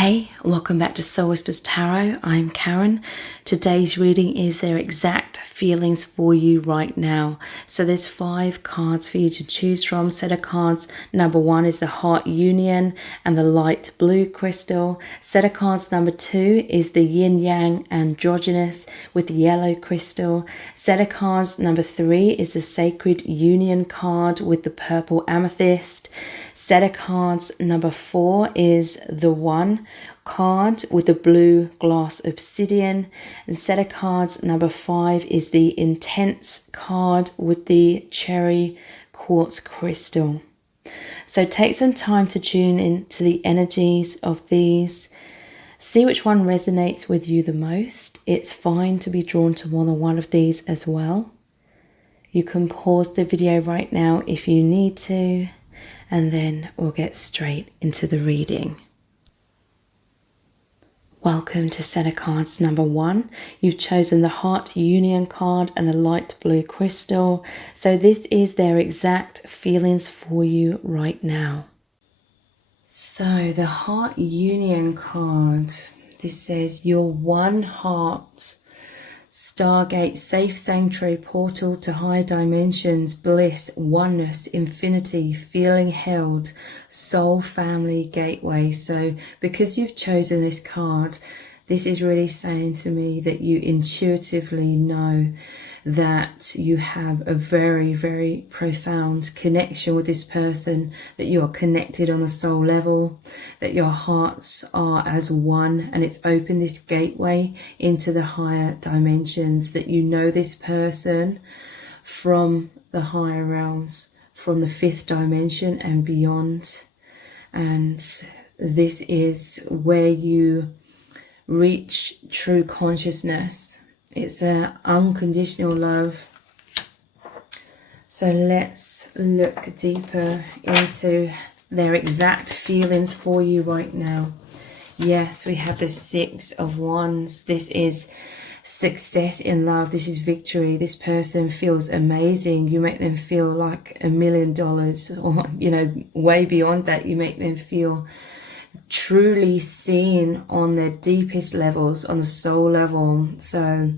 Hey, welcome back to Soul Whispers Tarot. I'm Karen. Today's reading is their exact feelings for you right now. So there's 5 cards for you to choose from. Set of cards. Number 1 is the Heart Union and the light blue crystal. Set of cards number 2 is the Yin Yang Androgynous with the yellow crystal. Set of cards number 3 is the Sacred Union card with the purple amethyst. Set of cards number 4 is the One card with the blue glass obsidian. And set of cards number 5 is the Intense card with the cherry quartz crystal. So take some time to tune into the energies of these. See which one resonates with you the most. It's fine to be drawn to more than one of these as well. You can pause the video right now if you need to. And then we'll get straight into the reading. Welcome to set of cards number 1. You've chosen the Heart Union card and the light blue crystal. So this is their exact feelings for you right now. So the Heart Union card, this says your one heart, Stargate, safe sanctuary, portal to higher dimensions, bliss, oneness, infinity, feeling held, soul family gateway. So because you've chosen this card, this is really saying to me that you intuitively know that you have a very, very profound connection with this person, that you are connected on a soul level, that your hearts are as one, and it's opened this gateway into the higher dimensions, that you know this person from the higher realms, from the 5th dimension and beyond. And this is where you reach true consciousness. It's an unconditional love. So let's look deeper into their exact feelings for you right now. Yes, we have the 6 of Wands. This is success in love. This is victory. This person feels amazing. You make them feel like $1 million, or, you know, way beyond that. You make them feel truly seen on their deepest levels, on the soul level. So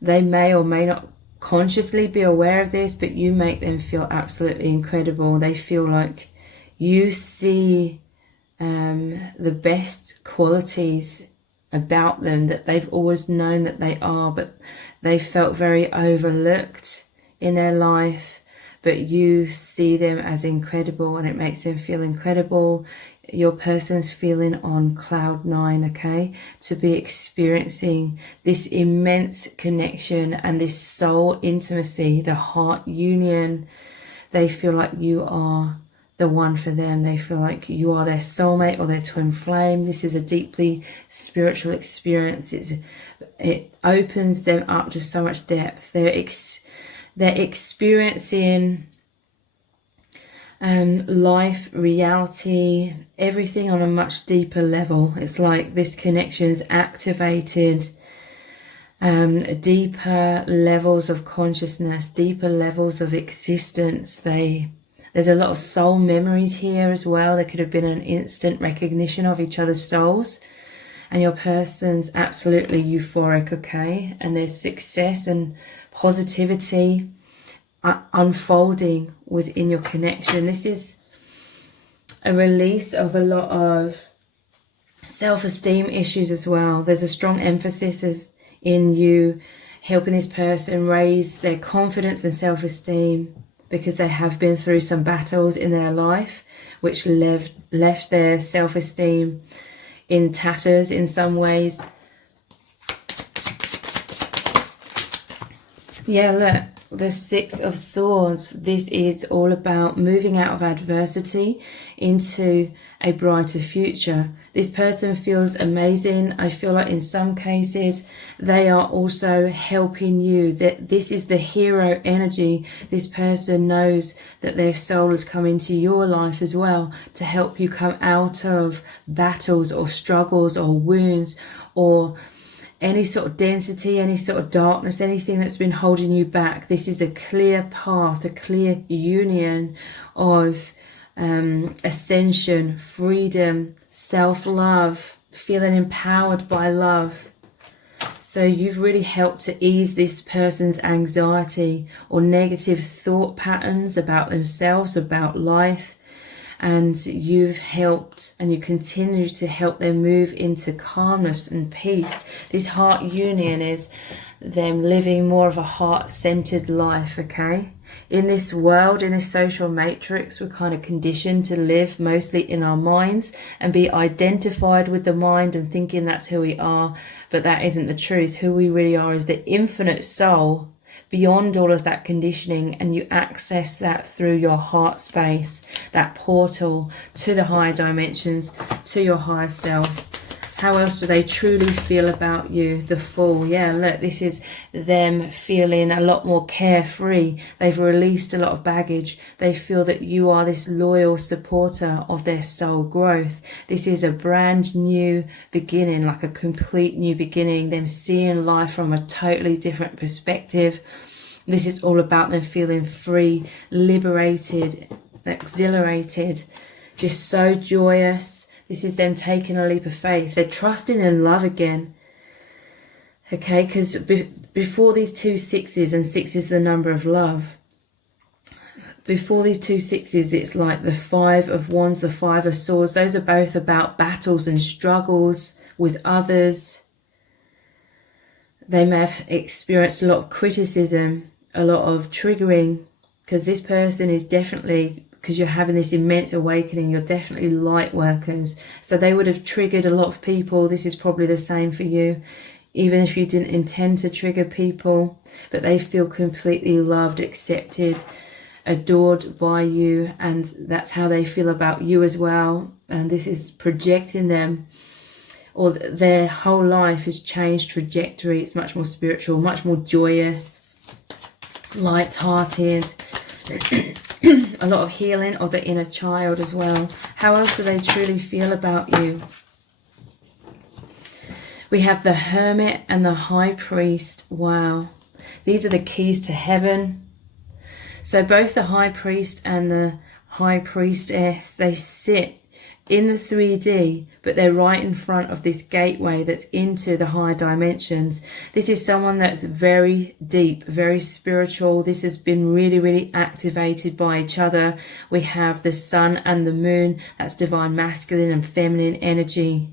they may or may not consciously be aware of this, but you make them feel absolutely incredible. They feel like you see the best qualities about them that they've always known that they are, but they felt very overlooked in their life. But you see them as incredible, and it makes them feel incredible. Your person's feeling on cloud 9, okay? To be experiencing this immense connection and this soul intimacy, the heart union. They feel like you are the one for them. They feel like you are their soulmate or their twin flame. This is a deeply spiritual experience. It opens them up to so much depth. They're experiencing life, reality, everything on a much deeper level. It's like this connection is activated deeper levels of consciousness, deeper levels of existence. There's a lot of soul memories here as well. There could have been an instant recognition of each other's souls, and your person's absolutely euphoric, okay? And there's success and positivity unfolding within your connection. This is a release of a lot of self-esteem issues as well. There's a strong emphasis in you helping this person raise their confidence and self-esteem, because they have been through some battles in their life which left their self-esteem in tatters in some ways. Yeah, look, the 6 of Swords. This is all about moving out of adversity into a brighter future. This person feels amazing. I feel like in some cases they are also helping you. That this is the hero energy. This person knows that their soul has come into your life as well to help you come out of battles or struggles or wounds or any sort of density, any sort of darkness, anything that's been holding you back. This is a clear path, a clear union of ascension, freedom, self-love, feeling empowered by love. So you've really helped to ease this person's anxiety or negative thought patterns about themselves, about life. And you've helped, and you continue to help them move into calmness and peace. This heart union is them living more of a heart-centered life, okay? In this world, in this social matrix, we're kind of conditioned to live mostly in our minds and be identified with the mind and thinking that's who we are, but that isn't the truth. Who we really are is the infinite soul beyond all of that conditioning, and you access that through your heart space, that portal to the higher dimensions, to your higher selves. How else do they truly feel about you? The Fool. Yeah, look, this is them feeling a lot more carefree. They've released a lot of baggage. They feel that you are this loyal supporter of their soul growth. This is a brand new beginning, like a complete new beginning. Them seeing life from a totally different perspective. This is all about them feeling free, liberated, exhilarated, just so joyous. This is them taking a leap of faith. They're trusting in love again. Okay, because before these 2 sixes, and 6 is the number of love. Before these 2 sixes, it's like the 5 of Wands, the 5 of Swords. Those are both about battles and struggles with others. They may have experienced a lot of criticism, a lot of triggering, because this person is definitely, because you're having this immense awakening, you're definitely light workers. So they would have triggered a lot of people. This is probably the same for you, even if you didn't intend to trigger people, but they feel completely loved, accepted, adored by you, and that's how they feel about you as well. And this is projecting them, or their whole life has changed trajectory. It's much more spiritual, much more joyous, light-hearted. A lot of healing of the inner child as well. How else do they truly feel about you? We have the Hermit and the High Priest. Wow. These are the keys to heaven. So both the High Priest and the High Priestess, they sit in the 3D, but they're right in front of this gateway that's into the higher dimensions. This is someone that's very deep, very spiritual. This has been really, really activated by each other. We have the Sun and the Moon. That's divine masculine and feminine energy.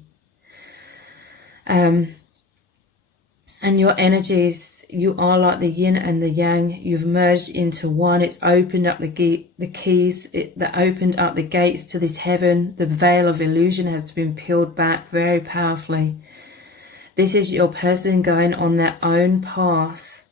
And your energies, you are like the yin and the yang. You've merged into one. It's opened up the keys that opened up the gates to this heaven. The veil of illusion has been peeled back very powerfully. This is your person going on their own path.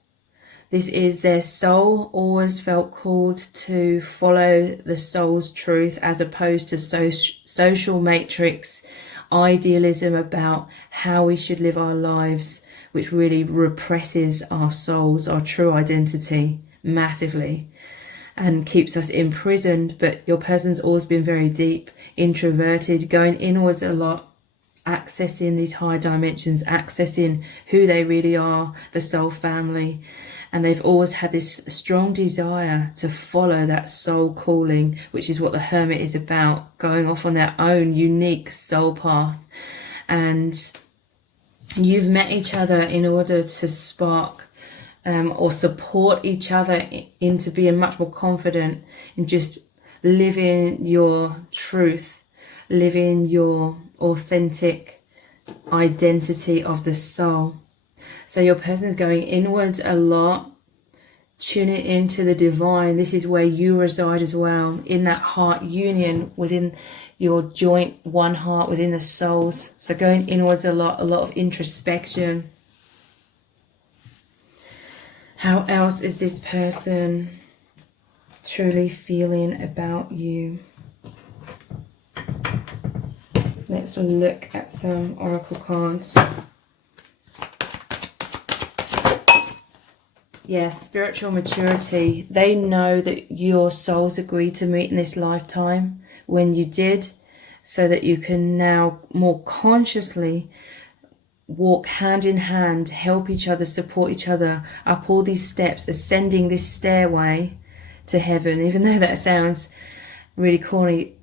This is their soul always felt called to follow the soul's truth, as opposed to social matrix idealism about how we should live our lives, which really represses our souls, our true identity massively, and keeps us imprisoned. But your person's always been very deep, introverted, going inwards a lot, accessing these high dimensions, accessing who they really are, the soul family. And they've always had this strong desire to follow that soul calling, which is what the Hermit is about, going off on their own unique soul path. And you've met each other in order to spark or support each other into being much more confident in just living your truth, living your authentic identity of the soul. So your person's going inwards a lot, tuning into the divine. This is where you reside as well, in that heart union within your joint one heart within the souls. So going inwards a lot of introspection. How else is this person truly feeling about you? Let's look at some oracle cards. Yes, spiritual maturity. They know that your souls agreed to meet in this lifetime when you did, so that you can now more consciously walk hand in hand, help each other, support each other up all these steps, ascending this stairway to heaven. Even though that sounds really corny,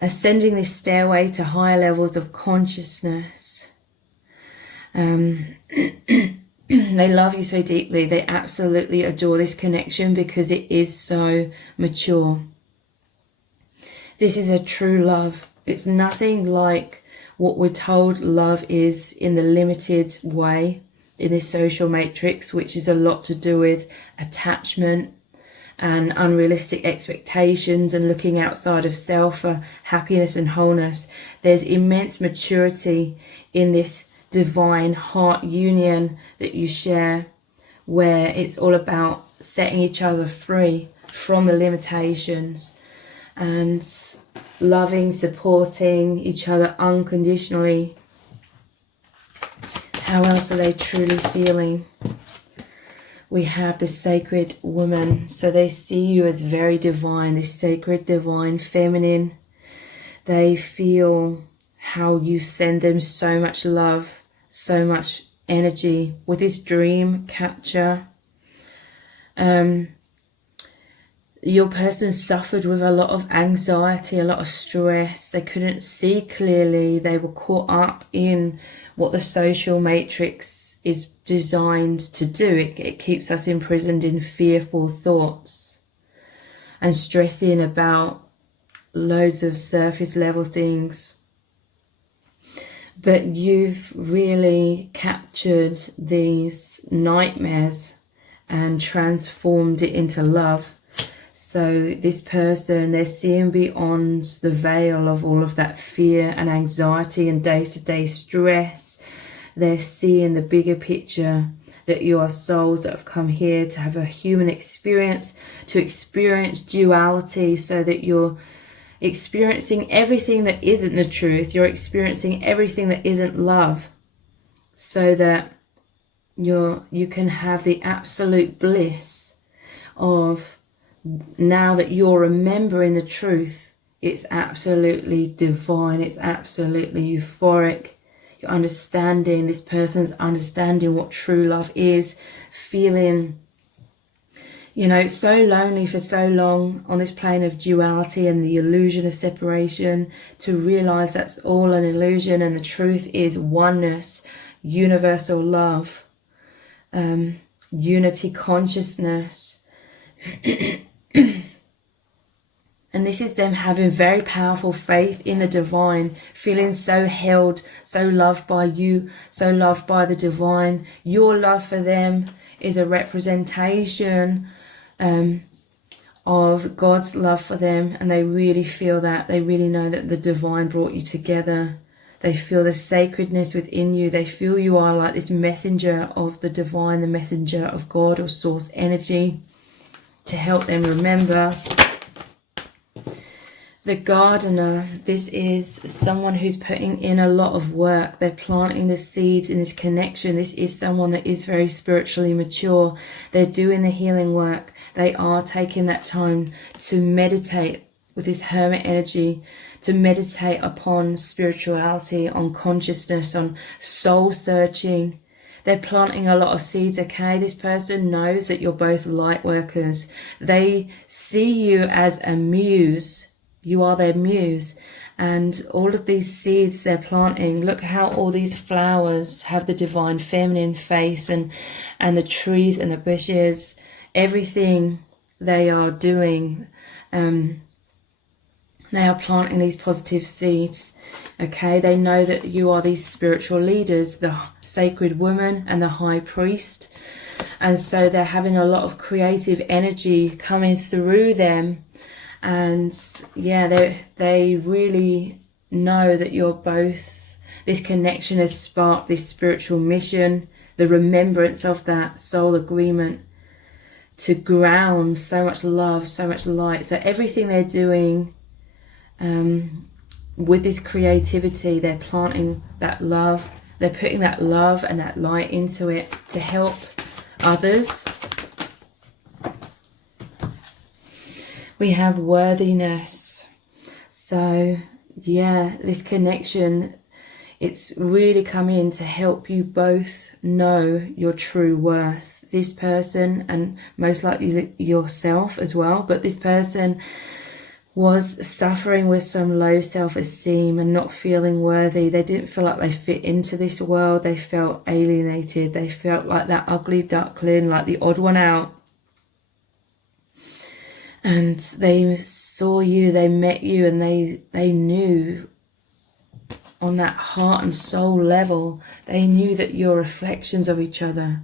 ascending this stairway to higher levels of consciousness. They love you so deeply. They absolutely adore this connection because it is so mature. This is a true love. It's nothing like what we're told love is in the limited way in this social matrix, which is a lot to do with attachment and unrealistic expectations and looking outside of self for happiness and wholeness. There's immense maturity in this divine heart union that you share, where it's all about setting each other free from the limitations and loving, supporting each other unconditionally. How else are they truly feeling? We have the sacred woman. So they see you as very divine, this sacred, divine, feminine. They feel how you send them so much love, so much energy with this dream catcher. Your person suffered with a lot of anxiety, a lot of stress. They couldn't see clearly. They were caught up in what the social matrix is designed to do. It keeps us imprisoned in fearful thoughts and stressing about loads of surface level things. But you've really captured these nightmares and transformed it into love. So this person, they're seeing beyond the veil of all of that fear and anxiety and day-to-day stress. They're seeing the bigger picture, that you are souls that have come here to have a human experience, to experience duality, so that you're experiencing everything that isn't the truth. You're experiencing everything that isn't love, so that you can have the absolute bliss of, now that you're remembering the truth, it's absolutely divine, it's absolutely euphoric. You're understanding, this person's understanding what true love is, feeling, so lonely for so long on this plane of duality and the illusion of separation, to realize that's all an illusion and the truth is oneness, universal love, unity consciousness. And this is them having very powerful faith in the divine, feeling so held, so loved by you, so loved by the divine. Your love for them is a representation of God's love for them, and they really feel that. They really know that the divine brought you together. They feel the sacredness within you. They feel you are like this messenger of the divine, the messenger of God or source energy, to help them remember. The gardener, this is someone who's putting in a lot of work. They're planting the seeds in this connection. This is someone that is very spiritually mature. They're doing the healing work. They are taking that time to meditate with this hermit energy, to meditate upon spirituality, on consciousness, on soul searching. They're planting a lot of seeds, okay? This person knows that you're both light workers. They see you as a muse. You are their muse. And all of these seeds they're planting, look how all these flowers have the divine feminine face, and the trees and the bushes, everything they are doing, they are planting these positive seeds. Okay, they know that you are these spiritual leaders, the sacred woman and the high priest. And so they're having a lot of creative energy coming through them. And yeah, they really know that you're both, this connection has sparked this spiritual mission, the remembrance of that soul agreement to ground so much love, so much light. So everything they're doing with this creativity, they're planting that love, they're putting that love and that light into it to help others. We have worthiness. So yeah, this connection, it's really come in to help you both know your true worth. This person, and most likely yourself as well, but this person was suffering with some low self-esteem and not feeling worthy. They didn't feel like they fit into this world. They felt alienated. They felt like that ugly duckling, like the odd one out. And they saw you, they met you, and they knew on that heart and soul level, they knew that you're reflections of each other.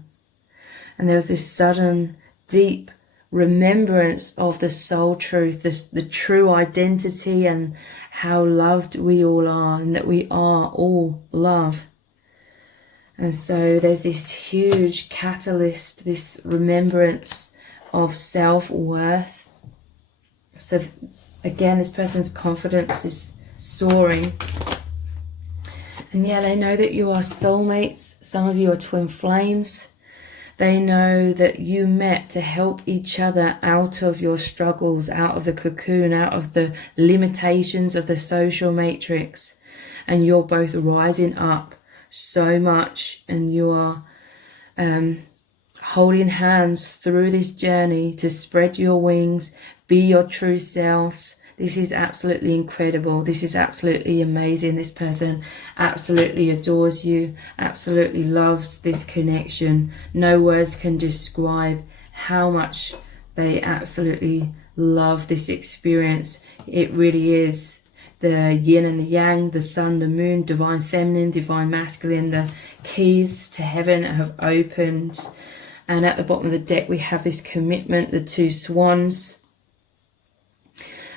And there was this sudden, deep remembrance of the soul truth, the true identity, and how loved we all are, and that we are all love. And so there's this huge catalyst, this remembrance of self-worth. So again, this person's confidence is soaring. And yeah, they know that you are soulmates. Some of you are twin flames. They know that you met to help each other out of your struggles, out of the cocoon, out of the limitations of the social matrix. And you're both rising up so much, and you are holding hands through this journey to spread your wings, be your true selves. This is absolutely incredible. This is absolutely amazing. This person absolutely adores you, absolutely loves this connection. No words can describe how much they absolutely love this experience. It really is the yin and the yang, the sun, the moon, divine feminine, divine masculine. The keys to heaven have opened. And at the bottom of the deck, we have this commitment, the two swans.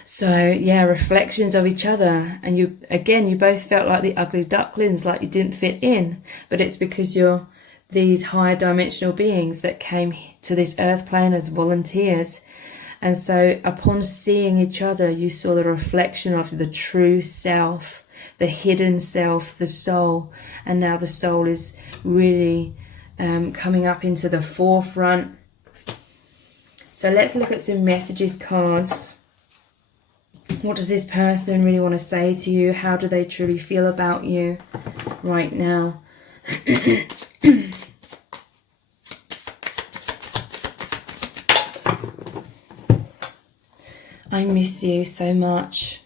So yeah, reflections of each other. And you, again, you both felt like the ugly ducklings, like you didn't fit in. But it's because you're these higher dimensional beings that came to this earth plane as volunteers. And so upon seeing each other, you saw the reflection of the true self, the hidden self, the soul. And now the soul is really coming up into the forefront. So let's look at some messages cards. What does this person really want to say to you? How do they truly feel about you right now? I miss you so much.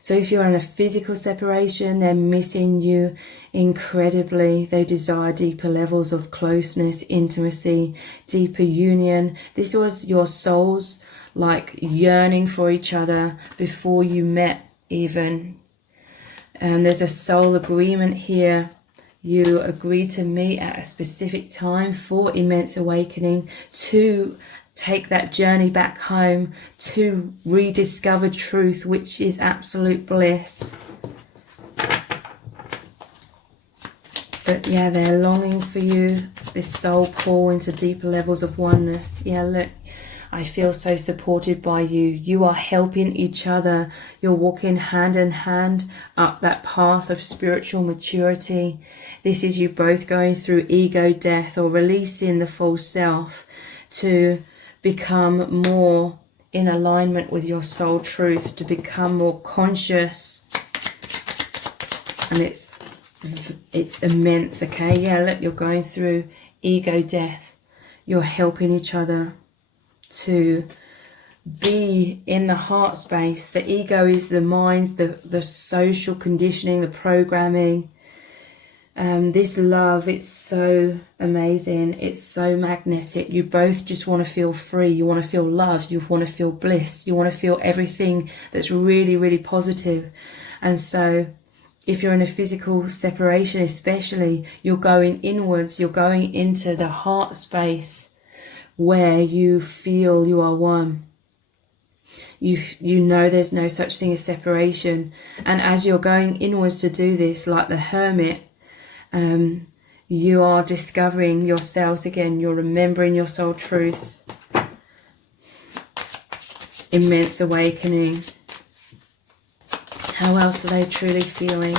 So if you're in a physical separation, they're missing you incredibly. They desire deeper levels of closeness, intimacy, deeper union. This was your souls like yearning for each other before you met even. And there's a soul agreement here. You agreed to meet at a specific time for immense awakening, to take that journey back home, to rediscover truth, which is absolute bliss. But yeah, they're longing for you, this soul call into deeper levels of oneness. Yeah, look, I feel so supported by you. You are helping each other. You're walking hand in hand up that path of spiritual maturity. This is you both going through ego death, or releasing the false self to become more in alignment with your soul truth, to become more conscious. And it's immense, okay? Yeah, look, you're going through ego death. You're helping each other to be in the heart space. The ego is the mind, the social conditioning, the programming. This love, it's so amazing. It's so magnetic. You both just want to feel free. You want to feel love. You want to feel bliss. You want to feel everything that's really, really positive. And so if you're in a physical separation especially, you're going inwards. You're going into the heart space where you feel you are one. You know there's no such thing as separation. And as you're going inwards to do this, like the hermit, you are discovering yourselves again. You're remembering your soul truths. Immense awakening. How else are they truly feeling?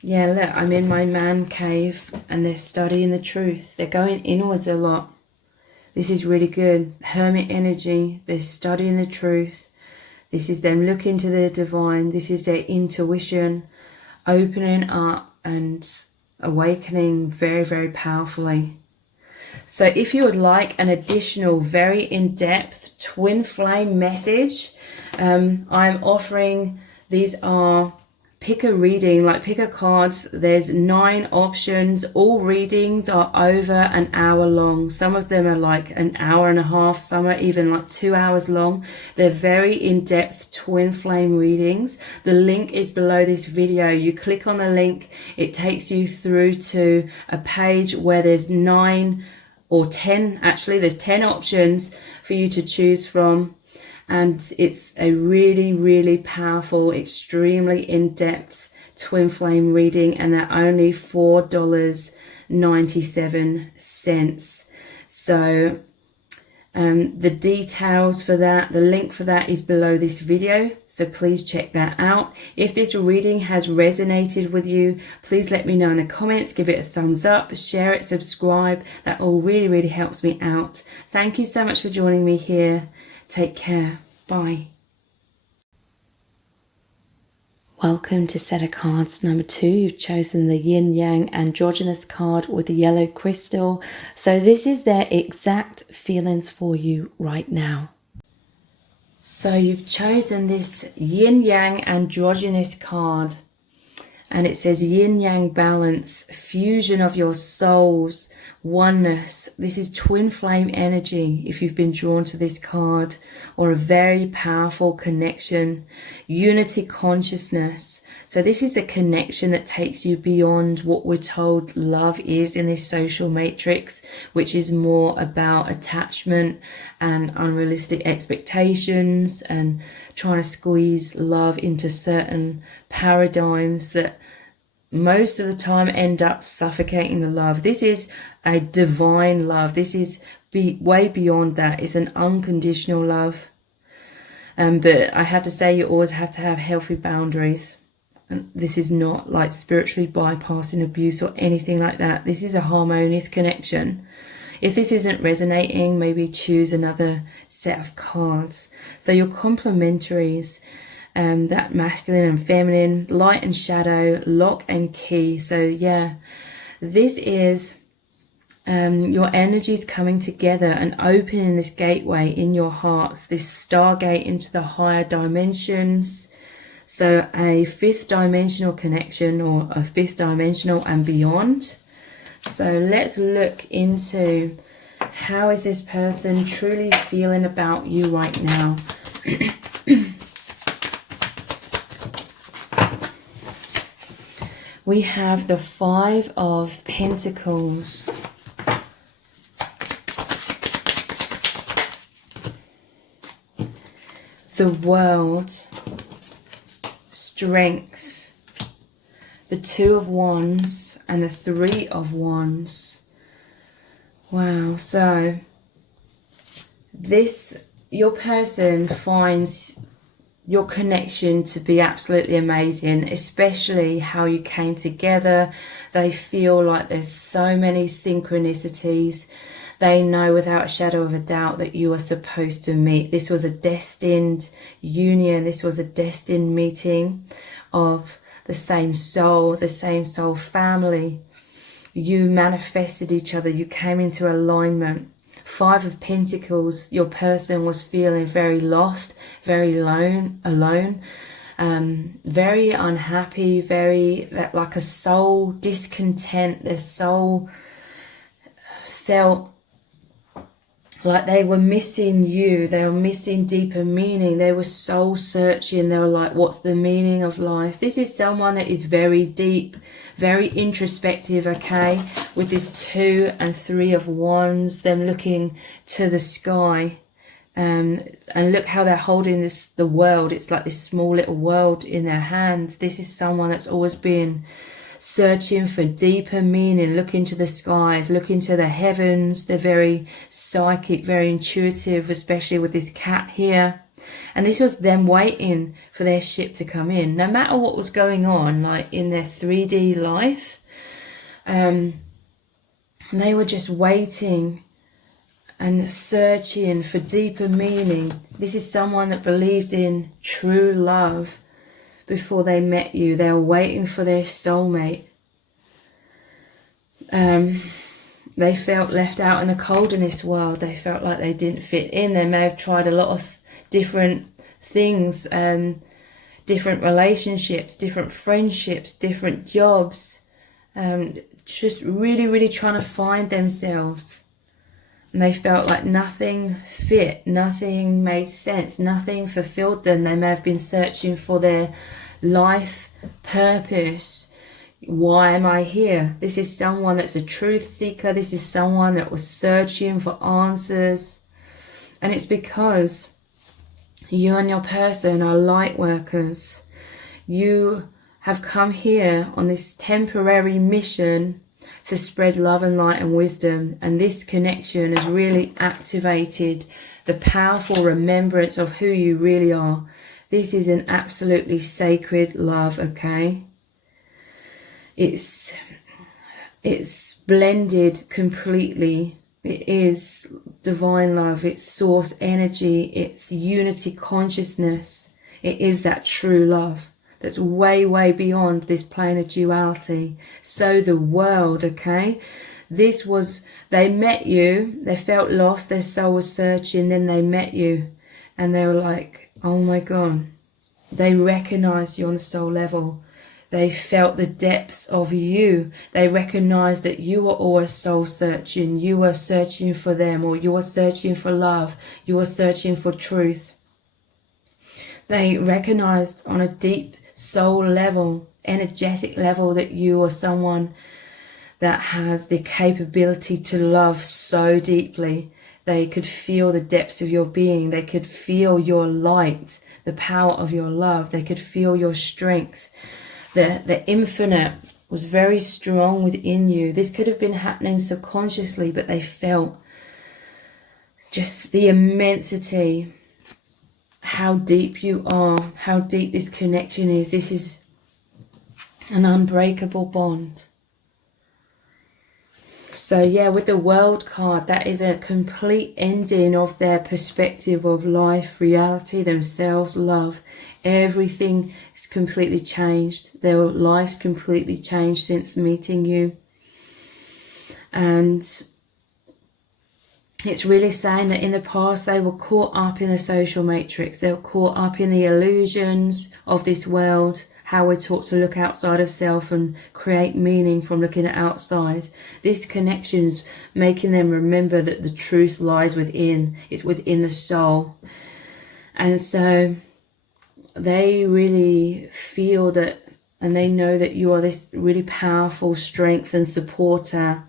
Yeah, look, I'm in my man cave and they're studying the truth. They're going inwards a lot. This is really good. Hermit energy. They're studying the truth. This is them looking to their divine. This is their intuition opening up and awakening very, very powerfully. So if you would like an additional very in-depth twin flame message, I'm offering, these are pick a reading, like pick a cards. There's 9 options. All readings are over an hour long. Some of them are like an hour and a half. Some are even like 2 hours long. They're very in-depth twin flame readings. The link is below this video. You click on the link, it takes you through to a page where there's 9 or 10, actually there's 10 options for you to choose from. And it's a really, really powerful, extremely in-depth twin flame reading, and they're only $4.97. So the details for that, the link for that is below this video, so please check that out. If this reading has resonated with you, please let me know in the comments, give it a thumbs up, share it, subscribe. That all really, really helps me out. Thank you so much for joining me here. Take care. Bye. Welcome to set of cards number 2. You've chosen the yin yang androgynous card with the yellow crystal. So this is their exact feelings for you right now. So you've chosen this yin yang androgynous card, and it says yin yang balance, fusion of your souls, oneness. This is twin flame energy if you've been drawn to this card, or a very powerful connection, unity consciousness. So this is a connection that takes you beyond what we're told love is in this social matrix, which is more about attachment and unrealistic expectations and trying to squeeze love into certain paradigms that most of the time end up suffocating the love. This is a divine love. This is way beyond that. It's an unconditional love. But I have to say, you always have to have healthy boundaries. And this is not like spiritually bypassing abuse or anything like that. This is a harmonious connection. If this isn't resonating, maybe choose another set of cards. So your complementaries, that masculine and feminine, light and shadow, lock and key. So yeah, this is your energies coming together and opening this gateway in your hearts, this stargate into the higher dimensions. So a 5th dimensional connection, or a 5th dimensional and beyond. So let's look into how is this person truly feeling about you right now. We have the 5 of Pentacles. The World. Strength. The 2 of Wands and the 3 of Wands. Wow, so your person finds your connection to be absolutely amazing, especially how you came together. They feel like there's so many synchronicities. They know without a shadow of a doubt that you are supposed to meet. This was a destined union. This was a destined meeting of the same soul family. You manifested each other. You came into alignment. 5 of Pentacles, your person was feeling very lost, very alone, very unhappy, like a soul discontent. Their soul felt like they were missing you. They were missing deeper meaning. They were soul searching. They were like, what's the meaning of life? This is someone that is very deep, very introspective, okay? With this 2 and 3 of Wands, them looking to the sky. And look how they're holding the world. It's like this small little world in their hands. This is someone that's always been searching for deeper meaning. Look into the skies, look into the heavens. They're very psychic, very intuitive, especially with this cat here. And this was them waiting for their ship to come in, no matter what was going on, like in their 3D life. They were just waiting and searching for deeper meaning. This is someone that believed in true love before they met you. They were waiting for their soulmate. they felt left out in the cold in this world. They felt like they didn't fit in. They may have tried a lot of different things, different relationships, different friendships, different jobs, just really trying to find themselves. And they felt like nothing fit, nothing made sense, nothing fulfilled them. They may have been searching for their life purpose. Why am I here? This is someone that's a truth seeker. This is someone that was searching for answers. And it's because you and your person are light workers. You have come here on this temporary mission to spread love and light and wisdom. And this connection has really activated the powerful remembrance of who you really are. This is an absolutely sacred love, okay? It's blended completely. It is divine love. It's source energy. It's unity consciousness. It is that true love that's way beyond this plane of duality. So the world, okay? They met you. They felt lost. Their soul was searching. Then they met you. And they were like, oh my God. They recognized you on the soul level. They felt the depths of you. They recognized that you were always soul searching. You were searching for them, or you were searching for love. You were searching for truth. They recognized on a deep soul level, energetic level, that you are someone that has the capability to love so deeply. They could feel the depths of your being. They could feel your light, the power of your love. They could feel your strength. The infinite was very strong within you. This could have been happening subconsciously, but they felt just the immensity, how deep you are, how deep this connection is. This is an unbreakable bond. So yeah, with the World card, that is a complete ending of their perspective of life, reality, themselves, love. Everything is completely changed. Their life's completely changed since meeting you. And it's really saying that in the past they were caught up in the social matrix. They were caught up in the illusions of this world, how we're taught to look outside of self and create meaning from looking at outside. This connection's making them remember that the truth lies within. It's within the soul. And so they really feel that, and they know that you are this really powerful strength and supporter,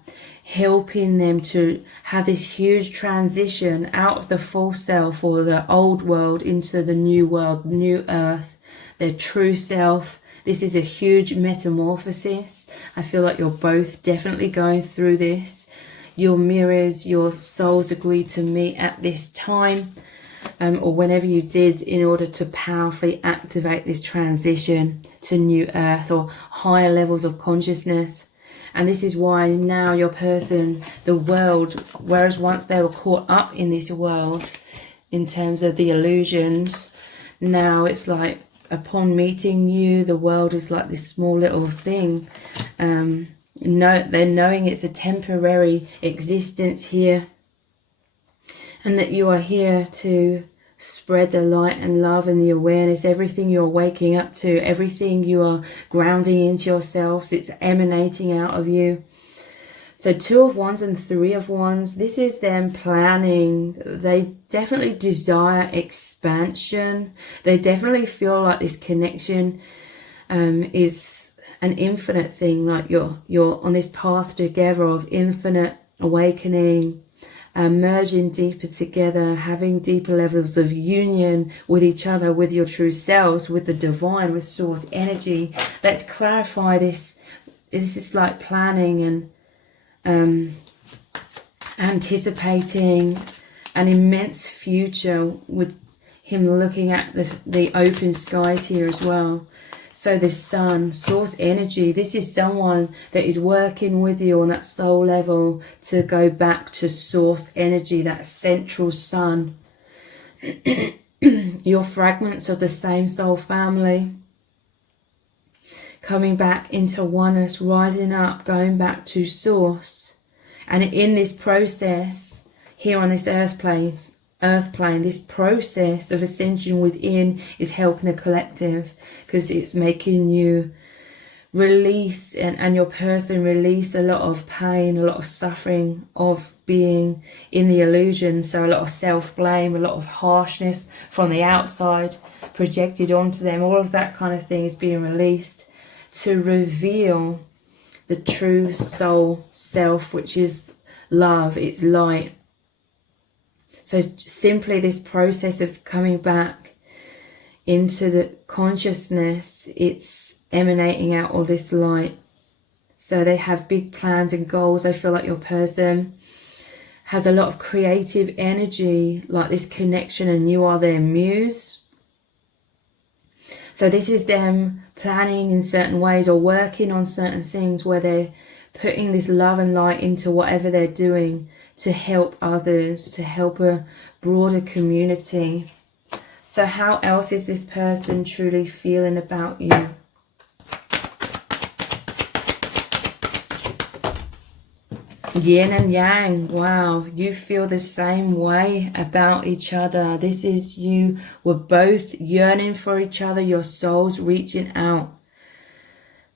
helping them to have this huge transition out of the false self or the old world into the new world, new earth, their true self. This is a huge metamorphosis. I feel like you're both definitely going through this. Your mirrors, your souls agreed to meet at this time, or whenever you did, in order to powerfully activate this transition to new earth or higher levels of consciousness. And this is why now your person, the world, whereas once they were caught up in this world in terms of the illusions, now it's like upon meeting you, the world is like this small little thing. They're knowing it's a temporary existence here, and that you are here to spread the light and love and the awareness. Everything you're waking up to, everything you are grounding into yourselves, it's emanating out of you. So 2 of Wands and 3 of Wands, this is them planning. They definitely desire expansion. They definitely feel like this connection is an infinite thing. Like you're on this path together of infinite awakening, merging deeper together, having deeper levels of union with each other, with your true selves, with the divine, with source energy. Let's clarify this. This is like planning and anticipating an immense future, with him looking at the open skies here as well. So the sun, source energy, this is someone that is working with you on that soul level to go back to source energy, that central sun. Your fragments of the same soul family, coming back into oneness, rising up, going back to source. And in this process, here on this earth plane, this process of ascension within is helping the collective, because it's making you release and your person release a lot of pain, a lot of suffering of being in the illusion. So a lot of self-blame, a lot of harshness from the outside projected onto them, all of that kind of thing is being released to reveal the true soul self, which is love, it's light. So simply this process of coming back into the consciousness, it's emanating out all this light. So they have big plans and goals. I feel like your person has a lot of creative energy, like this connection, and you are their muse. So this is them planning in certain ways or working on certain things where they're putting this love and light into whatever they're doing to help others, to help a broader community. So how else is this person truly feeling about you? Yin and yang. Wow, you feel the same way about each other. This is, you were both yearning for each other, your souls reaching out,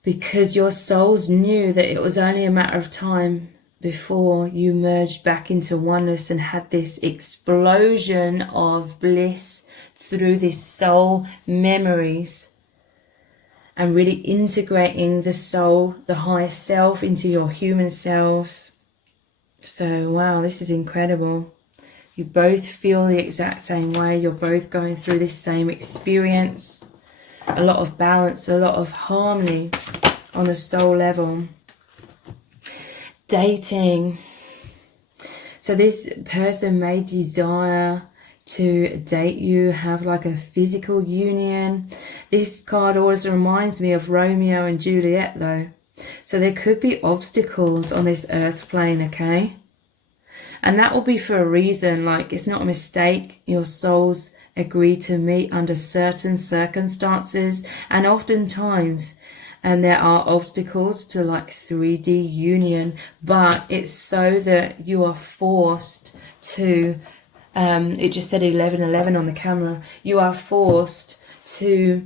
because your souls knew that it was only a matter of time before you merged back into oneness and had this explosion of bliss through this soul memories, and really integrating the soul, the higher self, into your human selves. So wow, this is incredible. You both feel the exact same way. You're both going through this same experience. A lot of balance, a lot of harmony on the soul level. Dating. So this person may desire to date you, have like a physical union. This card always reminds me of Romeo and Juliet though. So there could be obstacles on this earth plane, okay? And that will be for a reason. Like, it's not a mistake. Your souls agree to meet under certain circumstances, and oftentimes there are obstacles to like 3D union, but it's so that you are forced to it just said 1111 on the camera. You are forced to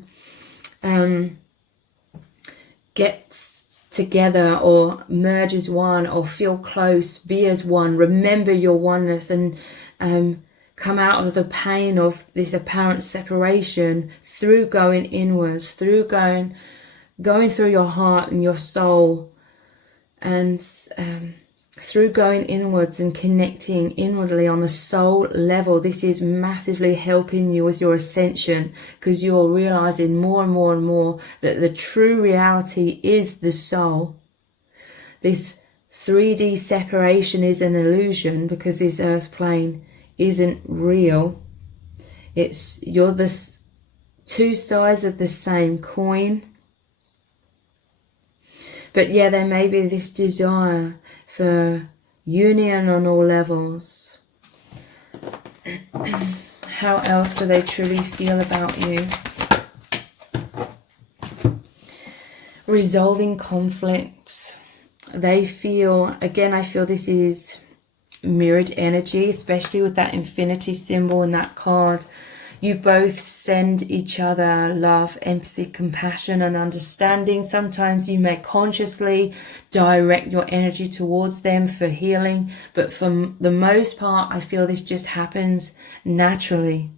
get together or merge as one, or feel close, be as one, remember your oneness, and come out of the pain of this apparent separation through going inwards, through going through your heart and your soul, and through going inwards and connecting inwardly on the soul level. This is massively helping you with your ascension, because you're realizing more and more and more that the true reality is the soul. This 3D separation is an illusion, because this earth plane isn't real. You're the two sides of the same coin. But yeah, there may be this desire for union on all levels. How else do they truly feel about you? Resolving conflicts. They feel, again, I feel this is mirrored energy, especially with that infinity symbol in that card. You both send each other love, empathy, compassion, and understanding. Sometimes you may consciously direct your energy towards them for healing, but for the most part, I feel this just happens naturally.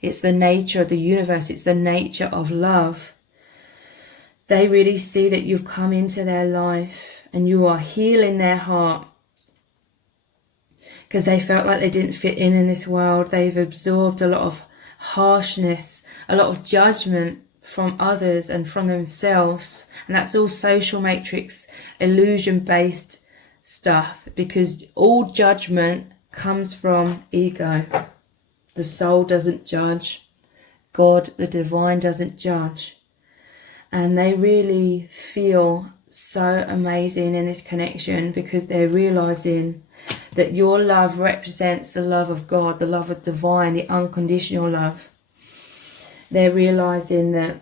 It's the nature of the universe. It's the nature of love. They really see that you've come into their life and you are healing their heart, because they felt like they didn't fit in this world. They've absorbed a lot of harshness, a lot of judgment from others and from themselves, and that's all social matrix illusion based stuff, because all judgment comes from ego. The soul doesn't judge. God, the divine, doesn't judge. And they really feel so amazing in this connection, because they're realizing that your love represents the love of God, the love of divine, the unconditional love. They're realizing that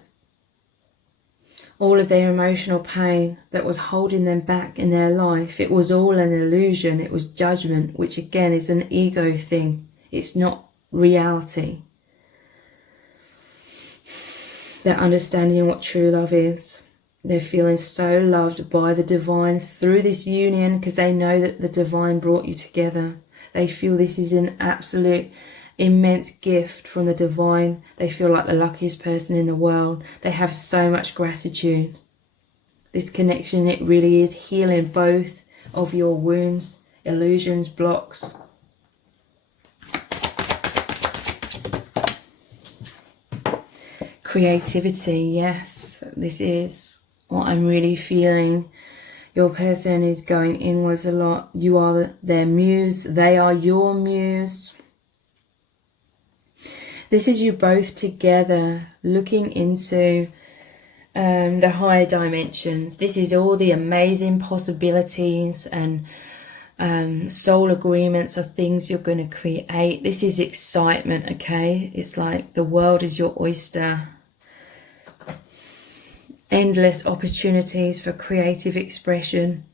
all of their emotional pain that was holding them back in their life. It was all an illusion. It was judgment, which again is an ego thing. It's not reality. They're understanding what true love is. They're feeling so loved by the divine through this union, because they know that the divine brought you together. They feel this is an absolute immense gift from the divine. They feel like the luckiest person in the world. They have so much gratitude. This connection, it really is healing both of your wounds, illusions, blocks. Creativity, yes, this is what I'm really feeling. Your person is going inwards a lot. You are their muse. They are your muse. This is you both together looking into the higher dimensions. This is all the amazing possibilities and soul agreements of things you're going to create. This is excitement, okay? It's like the world is your oyster. Endless opportunities for creative expression.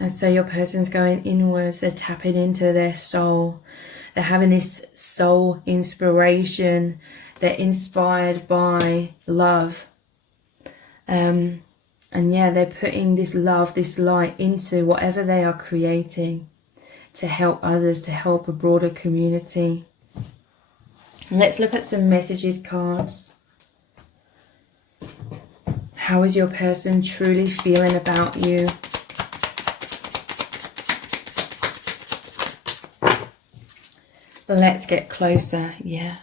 And so your person's going inwards. They're tapping into their soul. They're having this soul inspiration. They're inspired by love. And yeah, they're putting this love, this light into whatever they are creating to help others, to help a broader community. Let's look at some messages cards. How is your person truly feeling about you? Let's get closer. Yeah.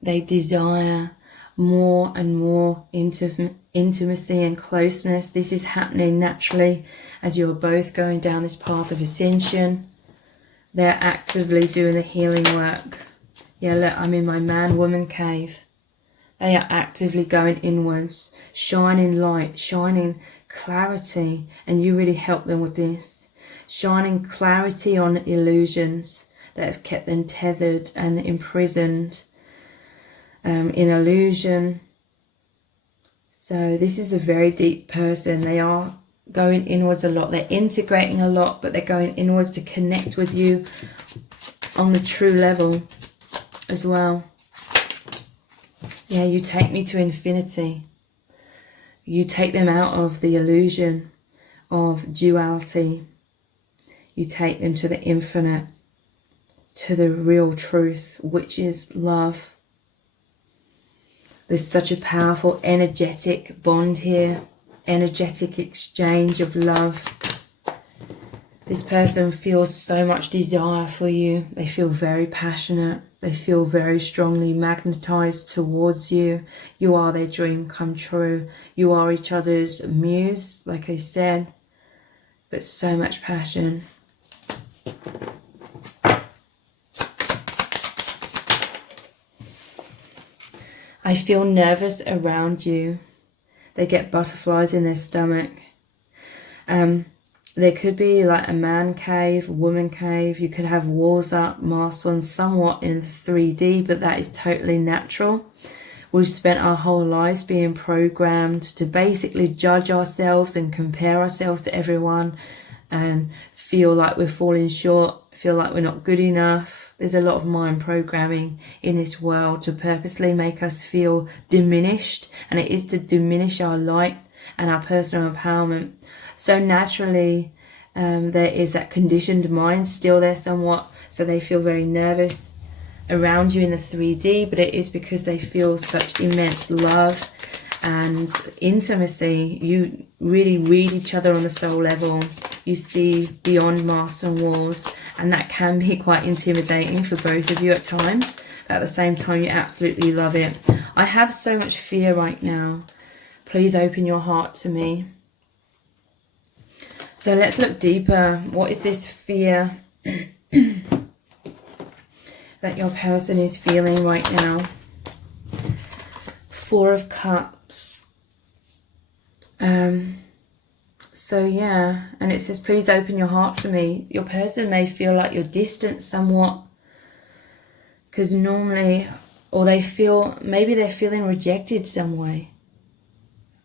They desire more and more intimacy and closeness. This is happening naturally as you're both going down this path of ascension. They're actively doing the healing work. Yeah, look, I'm in my man-woman cave. They are actively going inwards, shining light, shining clarity, and you really help them with this. Shining clarity on illusions that have kept them tethered and imprisoned in illusion. So this is a very deep person. They are going inwards a lot. They're integrating a lot, but they're going inwards to connect with you on the true level as well. Yeah, you take me to infinity. You take them out of the illusion of duality. You take them to the infinite, to the real truth, which is love. There's such a powerful energetic bond here, energetic exchange of love. This person feels so much desire for you. They feel very passionate. They feel very strongly magnetized towards you. You are their dream come true. You are each other's muse, like I said, but so much passion. I feel nervous around you. They get butterflies in their stomach. There could be like a man cave, woman cave. You could have walls up, masks on, somewhat in 3D, but that is totally natural. We've spent our whole lives being programmed to basically judge ourselves and compare ourselves to everyone and feel like we're falling short, feel like we're not good enough. There's a lot of mind programming in this world to purposely make us feel diminished, and it is to diminish our light and our personal empowerment. So naturally, there is that conditioned mind still there somewhat, so they feel very nervous around you in the 3D, but it is because they feel such immense love and intimacy. You really read each other on the soul level. You see beyond masks and walls, and that can be quite intimidating for both of you at times. But at the same time, you absolutely love it. I have so much fear right now. Please open your heart to me. So let's look deeper. What is this fear that your person is feeling right now? Four of Cups. So yeah, and it says, please open your heart to me. Your person may feel like you're distant somewhat, because normally, or they feel, maybe they're feeling rejected some way.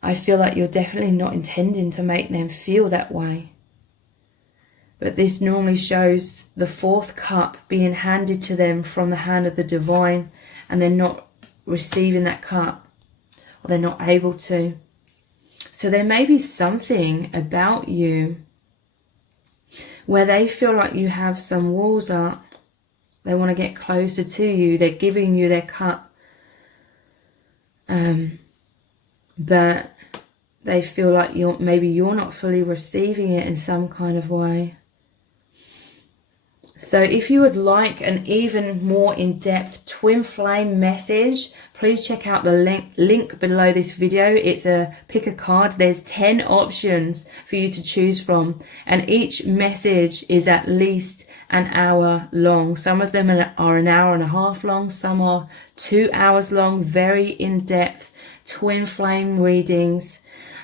I feel like you're definitely not intending to make them feel that way. But this normally shows the fourth cup being handed to them from the hand of the divine, and they're not receiving that cup, or they're not able to. So there may be something about you where they feel like you have some walls up. They want to get closer to you. They're giving you their cup. But they feel like maybe you're not fully receiving it in some kind of way. So if you would like an even more in-depth twin flame message, please check out the link below this video. It's a pick a card. There's 10 options for you to choose from, and each message is at least an hour long. Some of them are an hour and a half long. Some are 2 hours long. Very in-depth twin flame readings,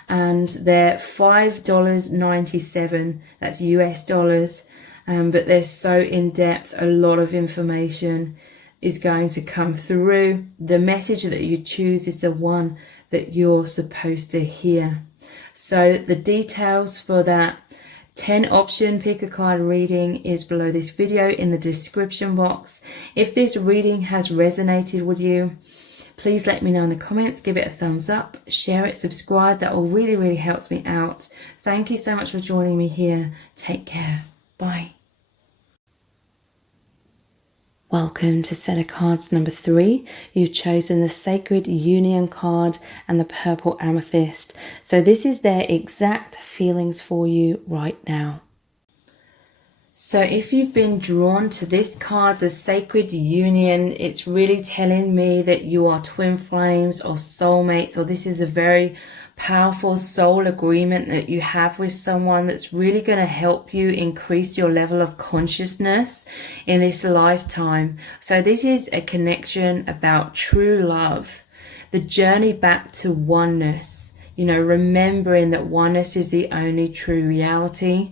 and they're $5.97. That's US dollars. But they're so in-depth. A lot of information is going to come through. The message that you choose is the one that you're supposed to hear. So the details for that 10 option pick a card reading is below this video in the description box. If this reading has resonated with you, please let me know in the comments. Give it a thumbs up, share it, subscribe. That will really helps me out. Thank you so much for joining me here. Take care. Bye. Welcome to set of cards number 3. You've chosen the Sacred Union card and the purple amethyst. So this is their exact feelings for you right now. So if you've been drawn to this card, the Sacred Union, it's really telling me that you are twin flames or soulmates, or this is a very powerful soul agreement that you have with someone that's really going to help you increase your level of consciousness in this lifetime. So this is a connection about true love, the journey back to oneness, you know, remembering that oneness is the only true reality,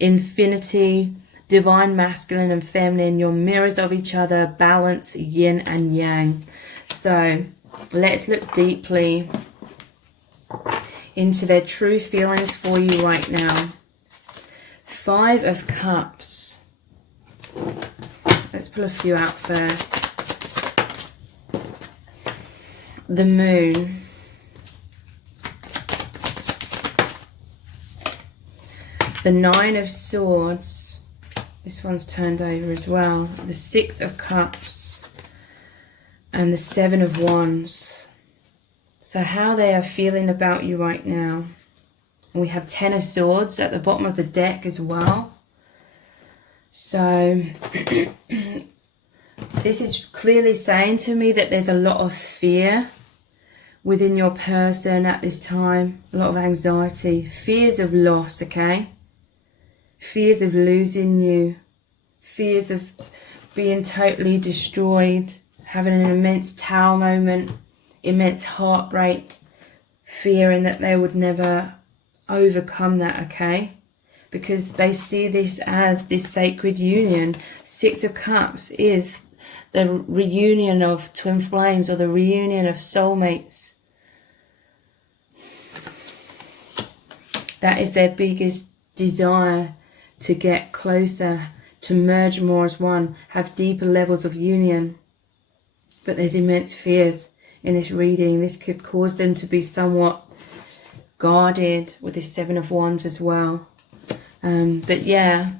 infinity, divine masculine and feminine, you're mirrors of each other, balance, yin and yang. So let's look deeply into their true feelings for you right now. 5 of Cups. Let's pull a few out first. The Moon. The 9 of Swords. This one's turned over as well. The 6 of Cups. And the 7 of Wands. So how they are feeling about you right now. And we have 10 of Swords at the bottom of the deck as well. So this is clearly saying to me that there's a lot of fear within your person at this time. A lot of anxiety. Fears of loss, okay? Fears of losing you. Fears of being totally destroyed. Having an immense tower moment. Immense heartbreak, fearing that they would never overcome that, okay? Because they see this as this sacred union. 6 of Cups is the reunion of twin flames, or the reunion of soulmates. That is their biggest desire, to get closer, to merge more as one, have deeper levels of union. But there's immense fears in this reading. This could cause them to be somewhat guarded with this 7 of Wands as well. But yeah,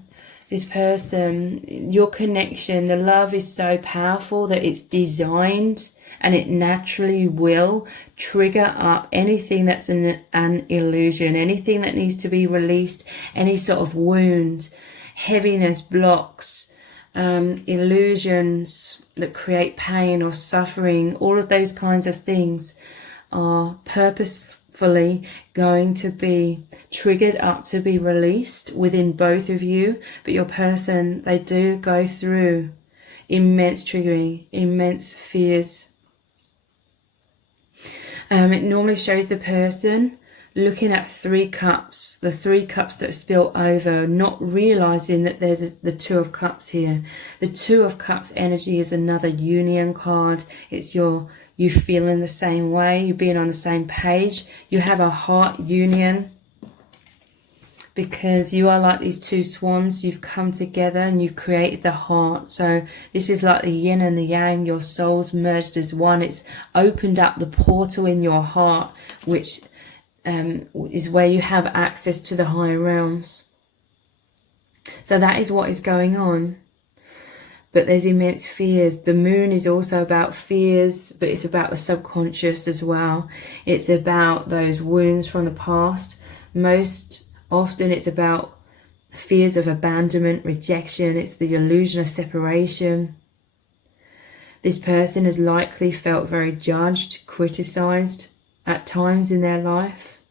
this person, your connection, the love is so powerful that it's designed, and it naturally will trigger up anything that's an illusion, anything that needs to be released, any sort of wound, heaviness, blocks, illusions that create pain or suffering. All of those kinds of things are purposefully going to be triggered up to be released within both of you. But your person, they do go through immense triggering, immense fears. It normally shows the person looking at 3 cups, the 3 cups that spill over, not realizing that there's the 2 of cups here. The 2 of cups energy is another union card. It's you feeling the same way, you being on the same page. You have a heart union because you are like these 2 swans. You've come together and you've created the heart. So this is like the yin and the yang. Your souls merged as one. It's opened up the portal in your heart, which is where you have access to the higher realms. So that is what is going on. But there's immense fears. The moon is also about fears, but it's about the subconscious as well. It's about those wounds from the past. Most often it's about fears of abandonment, rejection. It's the illusion of separation. This person has likely felt very judged, criticized at times in their life.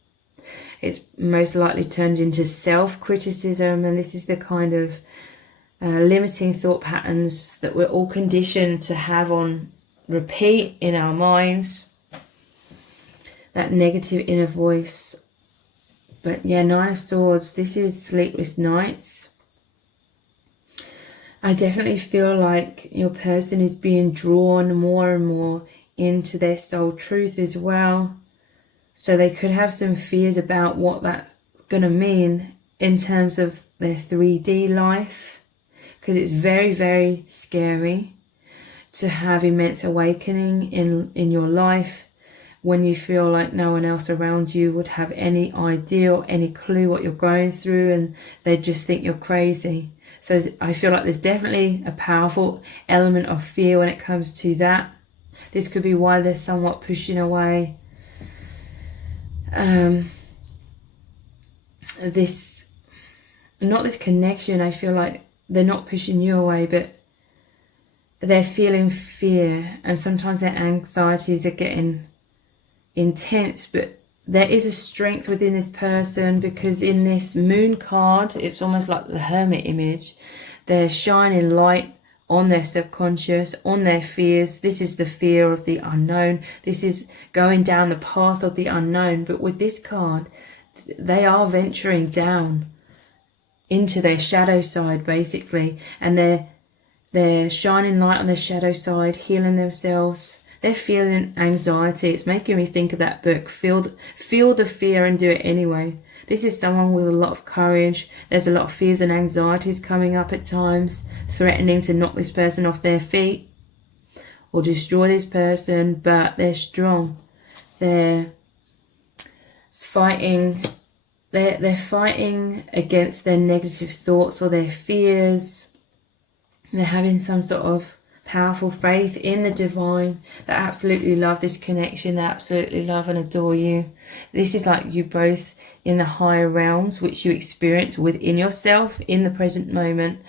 It's most likely turned into self-criticism, and this is the kind of limiting thought patterns that we're all conditioned to have on repeat in our minds. That negative inner voice. But yeah, 9 of Swords, this is sleepless nights. I definitely feel like your person is being drawn more and more into their soul truth as well. So they could have some fears about what that's going to mean in terms of their 3D life. Because it's very, very scary to have immense awakening in your life when you feel like no one else around you would have any idea or any clue what you're going through, and they just think you're crazy. So I feel like there's definitely a powerful element of fear when it comes to that. This could be why they're somewhat pushing away this connection. I feel like they're not pushing you away, but they're feeling fear, and sometimes their anxieties are getting intense. But there is a strength within this person, because in this moon card, it's almost like the hermit image. They're shining light on their subconscious, on their fears. This is the fear of the unknown. This is going down the path of the unknown. But with this card, they are venturing down into their shadow side, basically, and they're shining light on their shadow side, healing themselves. They're feeling anxiety. It's making me think of that book, Feel the Fear and Do It Anyway. This is someone with a lot of courage. There's a lot of fears and anxieties coming up at times, threatening to knock this person off their feet or destroy this person, but they're strong. They're fighting. They're fighting against their negative thoughts or their fears. They're having some sort of powerful faith in the divine. They absolutely love this connection. They absolutely love and adore you. This is like you both in the higher realms, which you experience within yourself in the present moment.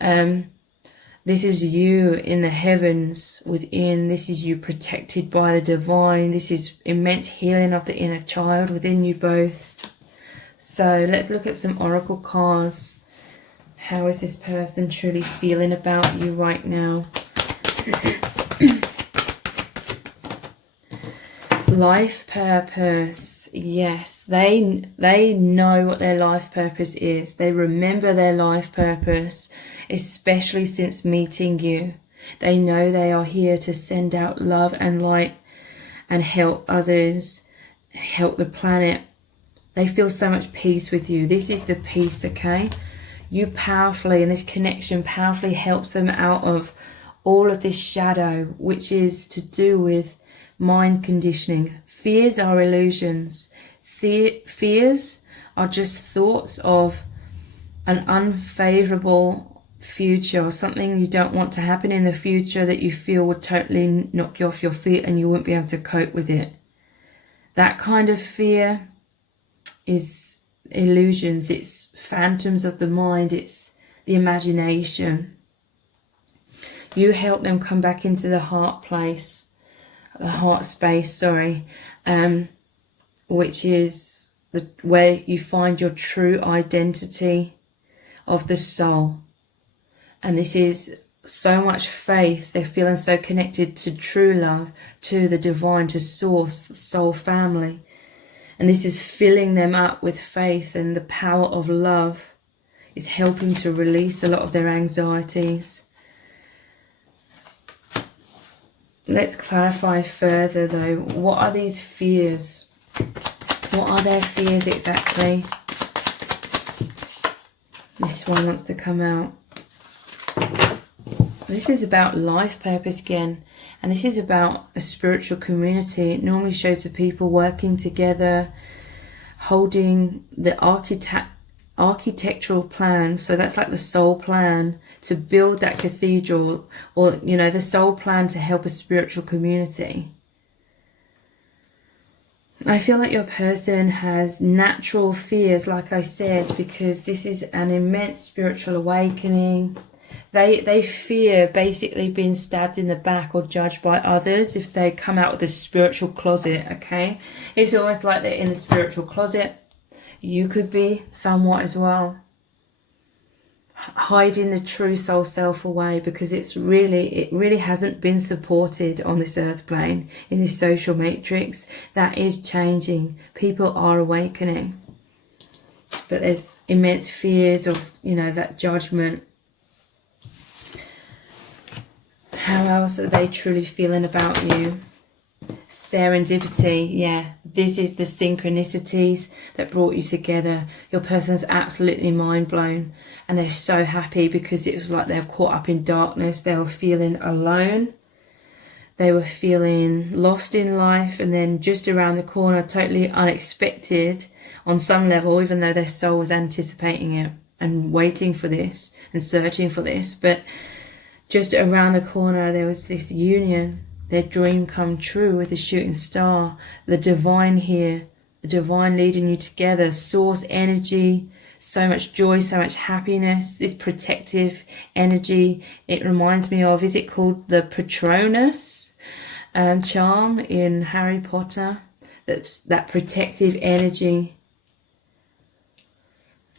This is you in the heavens within. This is you protected by the divine. This is immense healing of the inner child within you both. So let's look at some oracle cards. How is this person truly feeling about you right now? Life purpose. Yes, they know what their life purpose is. They remember their life purpose, especially since meeting you. They know they are here to send out love and light and help others, help the planet. They feel so much peace with you. This is the peace, okay? You powerfully, and this connection powerfully helps them out of all of this shadow, which is to do with mind conditioning. Fears are illusions. Fears are just thoughts of an unfavorable future, or something you don't want to happen in the future that you feel would totally knock you off your feet and you wouldn't be able to cope with it. That kind of fear is illusions. It's phantoms of the mind. It's the imagination. You help them come back into the heart place, the heart space, which is where you find your true identity of the soul. And this is so much faith. They're feeling so connected to true love, to the divine, to source, the soul family. And this is filling them up with faith, and the power of love is helping to release a lot of their anxieties. Let's clarify further though. What are these fears? What are their fears exactly? This one wants to come out. This is about life purpose again. And this is about a spiritual community. It normally shows the people working together, holding the architectural plan. So that's like the soul plan to build that cathedral, or, you know, the soul plan to help a spiritual community. I feel like your person has natural fears, like I said, because this is an immense spiritual awakening. They fear basically being stabbed in the back or judged by others if they come out of the spiritual closet, okay? It's almost like they're in the spiritual closet. You could be somewhat as well. Hiding the true soul self away, because it really hasn't been supported on this earth plane, in this social matrix. That is changing. People are awakening. But there's immense fears of, you know, that judgment. How else are they truly feeling about you? Serendipity, yeah. This is the synchronicities that brought you together. Your person's absolutely mind blown. And they're so happy because it was like they're caught up in darkness. They were feeling alone. They were feeling lost in life. And then just around the corner, totally unexpected on some level, even though their soul was anticipating it and waiting for this and searching for this. But just around the corner, there was this union, their dream come true with the shooting star, the divine here, the divine leading you together, source energy, so much joy, so much happiness, this protective energy. It reminds me of, is it called the Patronus charm in Harry Potter? That's that protective energy.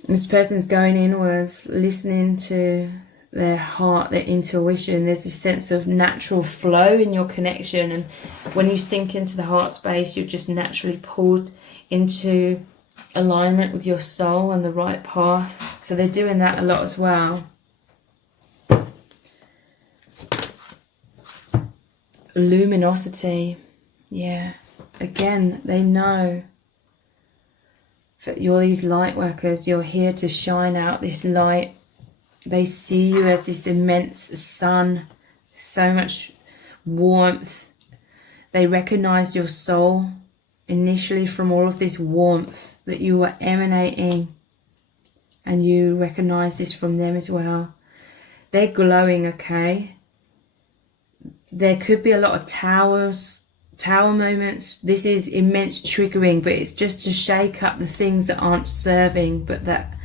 This person's going inwards, listening to their heart, their intuition. There's this sense of natural flow in your connection, and when you sink into the heart space, you're just naturally pulled into alignment with your soul and the right path. So they're doing that a lot as well. Luminosity, yeah. Again, they know that you're these light workers. You're here to shine out this light. They see you as this immense sun, so much warmth. They recognize your soul initially from all of this warmth that you are emanating, and you recognize this from them as well. They're glowing, okay? There could be a lot of tower moments. This is immense triggering, but it's just to shake up the things that aren't serving, but that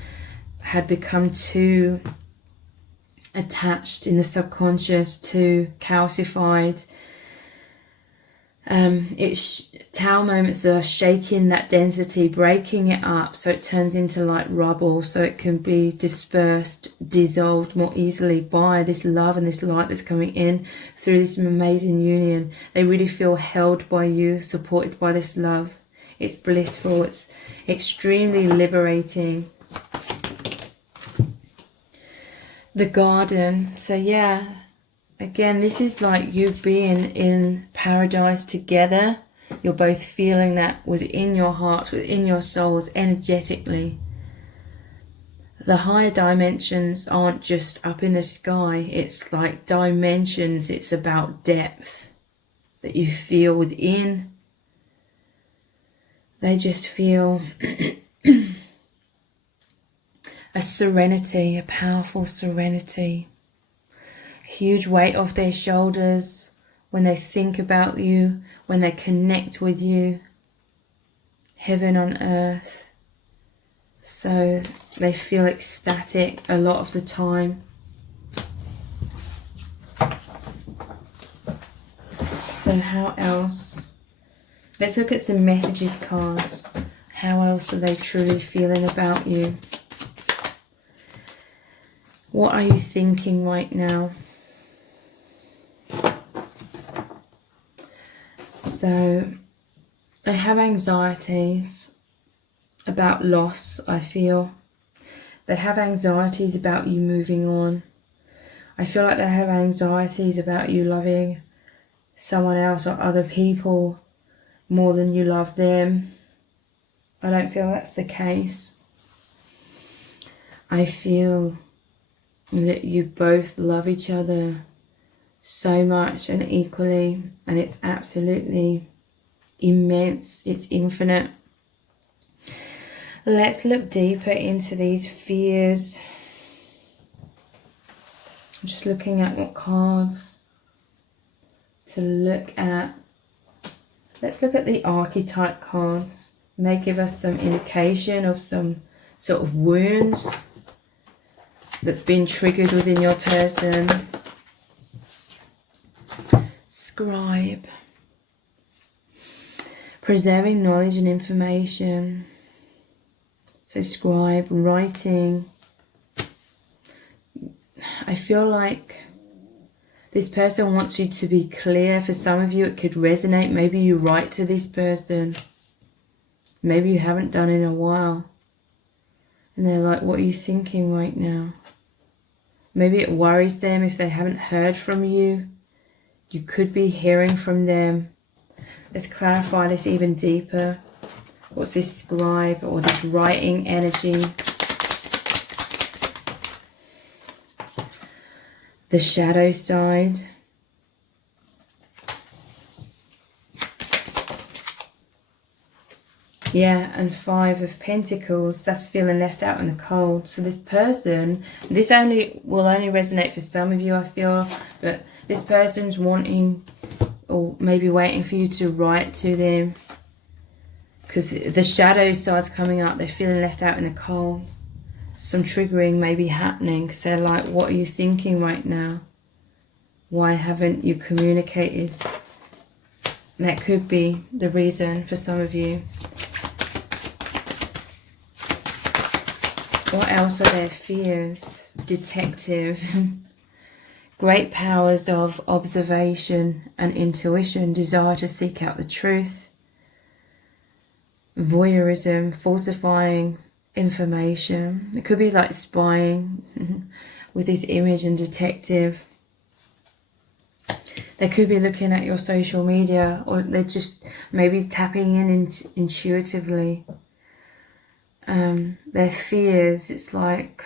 had become too attached in the subconscious, too calcified. Tower moments are shaking that density, breaking it up so it turns into like rubble, so it can be dispersed, dissolved more easily by this love and this light that's coming in through this amazing union. They really feel held by you, supported by this love. It's blissful, it's extremely liberating. The garden. So yeah, again, this is like you being in paradise together. You're both feeling that within your hearts, within your souls, energetically. The higher dimensions aren't just up in the sky. It's like dimensions. It's about depth that you feel within. They just feel a serenity, a powerful serenity. A huge weight off their shoulders when they think about you, when they connect with you. Heaven on earth. So they feel ecstatic a lot of the time. So how else? Let's look at some messages cards. How else are they truly feeling about you? What are you thinking right now? So They have anxieties about loss, I feel. They have anxieties about you moving on. I feel like they have anxieties about you loving someone else or other people more than you love them. I don't feel that's the case. I feel that you both love each other so much and equally, and it's absolutely immense, it's infinite. Let's look deeper into these fears. I'm just looking at what cards to look at. Let's look at the archetype cards. It may give us some indication of some sort of wounds that's been triggered within your person. Scribe. Preserving knowledge and information. So scribe, writing. I feel like this person wants you to be clear. For some of you, it could resonate. Maybe you write to this person. Maybe you haven't done in a while. And they're like, what are you thinking right now? Maybe it worries them if they haven't heard from you. You could be hearing from them. Let's clarify this even deeper. What's this scribe or this writing energy? The shadow side. Yeah, and 5 of Pentacles. That's feeling left out in the cold. So this person, this will only resonate for some of you, I feel, but this person's wanting or maybe waiting for you to write to them, because the shadow side's coming up. They're feeling left out in the cold. Some triggering may be happening because they're like, what are you thinking right now? Why haven't you communicated? That could be the reason for some of you. What else are their fears? Detective. Great powers of observation and intuition. Desire to seek out the truth. Voyeurism. Falsifying information. It could be like spying with this image and detective. They could be looking at your social media, or they're just maybe tapping in intuitively. Their fears, it's like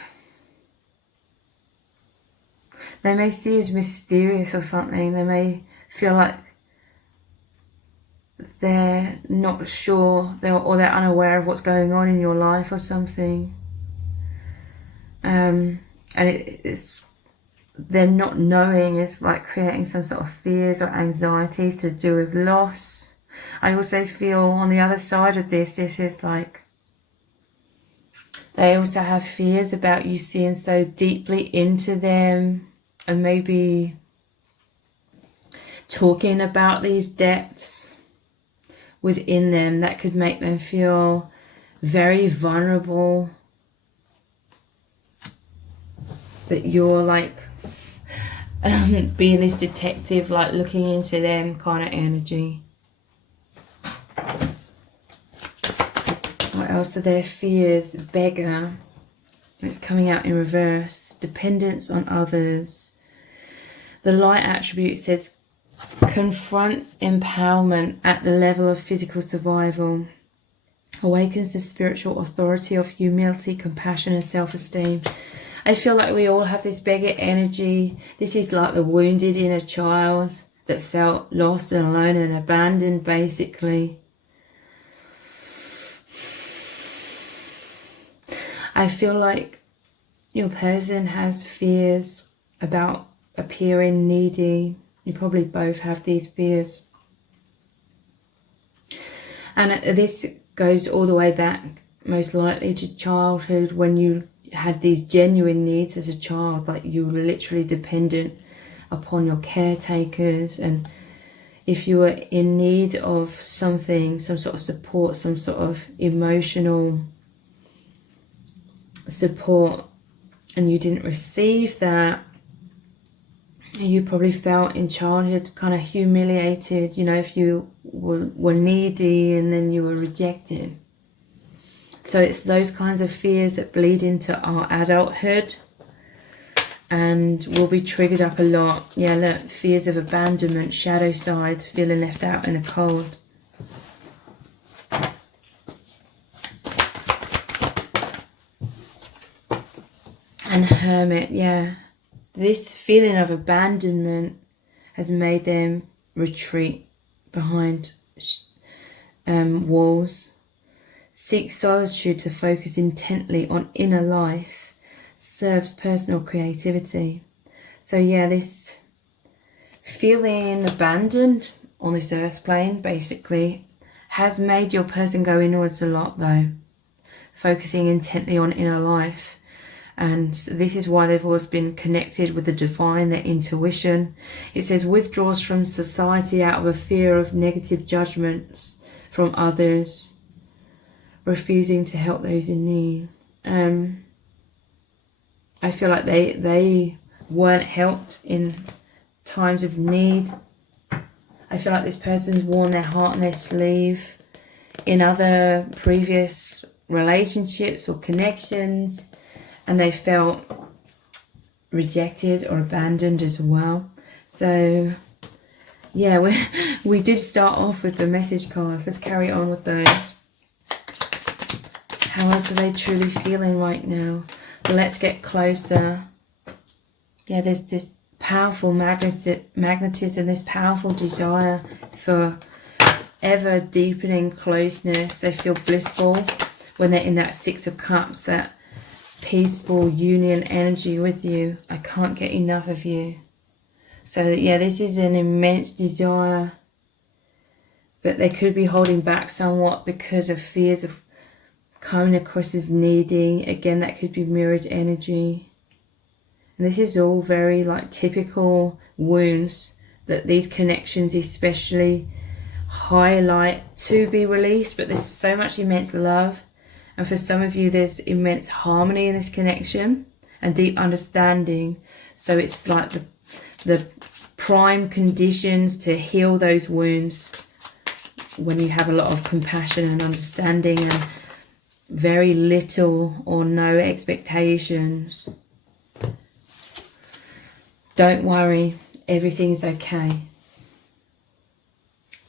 they may see you as mysterious or something. They may feel like they're not sure, or they're unaware of what's going on in your life or something. And it's them not knowing is like creating some sort of fears or anxieties to do with loss. I also feel on the other side of this is like they also have fears about you seeing so deeply into them and maybe talking about these depths within them that could make them feel very vulnerable. That you're like being this detective, like looking into them kind of energy. What else are their fears? Beggar. It's coming out in reverse. Dependence on others. The light attribute says confronts empowerment at the level of physical survival. Awakens the spiritual authority of humility, compassion and self-esteem. I feel like we all have this beggar energy. This is like the wounded inner child that felt lost and alone and abandoned, basically. I feel like your person has fears about appearing needy. You probably both have these fears. And this goes all the way back, most likely, to childhood, when you had these genuine needs as a child, like you were literally dependent upon your caretakers, and if you were in need of something, some sort of support, some sort of emotional support, and you didn't receive that, You probably felt in childhood kind of humiliated, you know, if you were needy and then you were rejected. So it's those kinds of fears that bleed into our adulthood and will be triggered up a lot. Yeah, look, fears of abandonment, shadow side, feeling left out in the cold. And Hermit, yeah. This feeling of abandonment has made them retreat behind walls. Seek solitude to focus intently on inner life. Serves personal creativity. So yeah, this feeling abandoned on this earth plane basically has made your person go inwards a lot though. Focusing intently on inner life. And this is why they've always been connected with the divine, their intuition. It says withdraws from society out of a fear of negative judgments from others, refusing to help those in need. I feel like they weren't helped in times of need. I feel like this person's worn their heart on their sleeve in other previous relationships or connections, and they felt rejected or abandoned as well. So yeah, we did start off with the message cards. Let's carry on with those. How else are they truly feeling right now? Let's get closer. Yeah, there's this powerful magnetism, this powerful desire for ever deepening closeness. They feel blissful when they're in that Six of Cups, that peaceful union energy with you. I can't get enough of you. So yeah, this is an immense desire, but they could be holding back somewhat because of fears of coming across as needy. Again, that could be mirrored energy. And this is all very like typical wounds that these connections especially highlight to be released. But there's so much immense love, and for some of you there's immense harmony in this connection and deep understanding. So it's like the prime conditions to heal those wounds when you have a lot of compassion and understanding and very little or no expectations. Don't worry, everything's okay.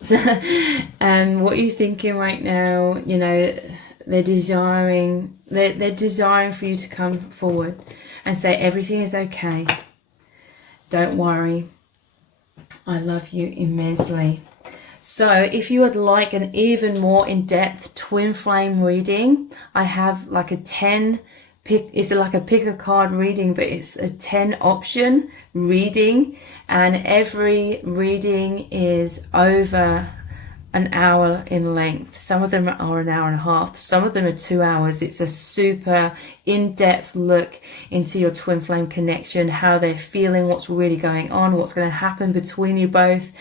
What are you thinking right now? You know, they're desiring for you to come forward and say everything is okay. Don't worry. I love you immensely. So if you would like an even more in-depth twin flame reading, I have like a 10 pick. It's like a pick a card reading, but it's a 10 option reading, and every reading is over an hour in length. Some of them are an hour and a half, some of them are 2 hours. It's a super in-depth look into your twin flame connection, how they're feeling, what's really going on, what's going to happen between you both.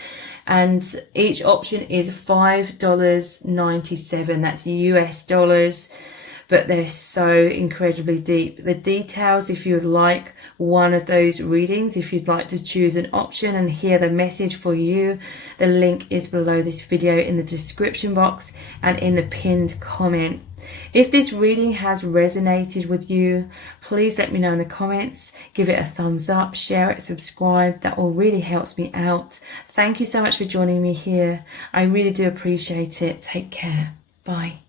And each option is $5.97. That's US dollars, but they're so incredibly deep. The details, if you would like one of those readings, if you'd like to choose an option and hear the message for you, the link is below this video in the description box and in the pinned comment. If this reading has resonated with you, please let me know in the comments. Give it a thumbs up, share it, subscribe. That all really helps me out. Thank you so much for joining me here. I really do appreciate it. Take care. Bye.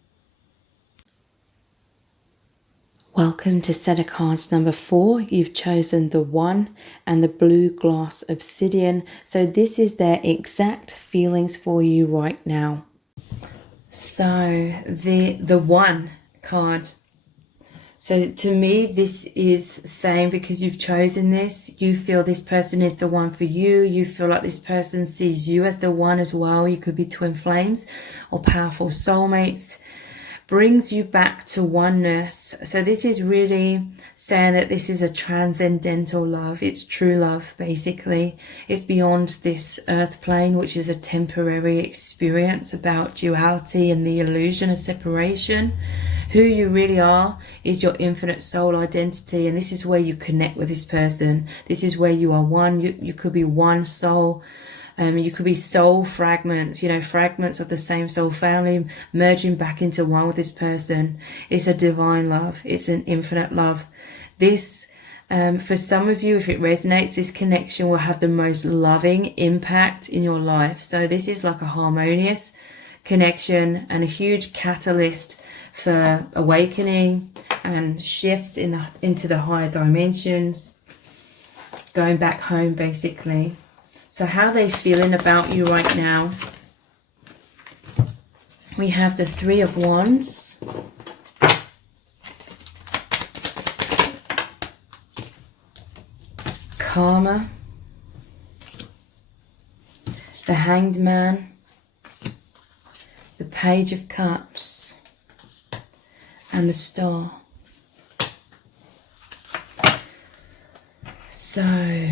Welcome to set of cards number 4. You've chosen the 1 and the blue glass obsidian. So this is their exact feelings for you right now. So the 1 card. So to me, this is saying because you've chosen this, you feel this person is the one for you. You feel like this person sees you as the one as well. You could be twin flames or powerful soulmates. brings you back to oneness. So this is really saying that this is a transcendental love. It's true love, basically. It's beyond this earth plane, which is a temporary experience about duality and the illusion of separation. Who you really are is your infinite soul identity, and this is where you connect with this person. This is where you are one. You could be one soul. You could be soul fragments, fragments of the same soul family merging back into one with this person. It's a divine love. It's an infinite love. This, for some of you, if it resonates, this connection will have the most loving impact in your life. So this is like a harmonious connection and a huge catalyst for awakening and shifts into the higher dimensions, going back home, basically. So how are they feeling about you right now? We have the Three of Wands. Karma. The Hanged Man. The Page of Cups. And the Star. So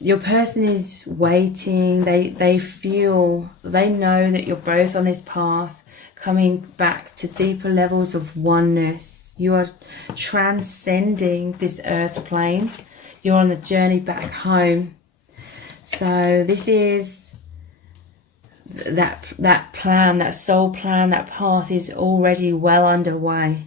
your person is waiting. They know that you're both on this path, coming back to deeper levels of oneness. You are transcending this earth plane. You're on the journey back home. So this is that plan, that soul plan, that path is already well underway.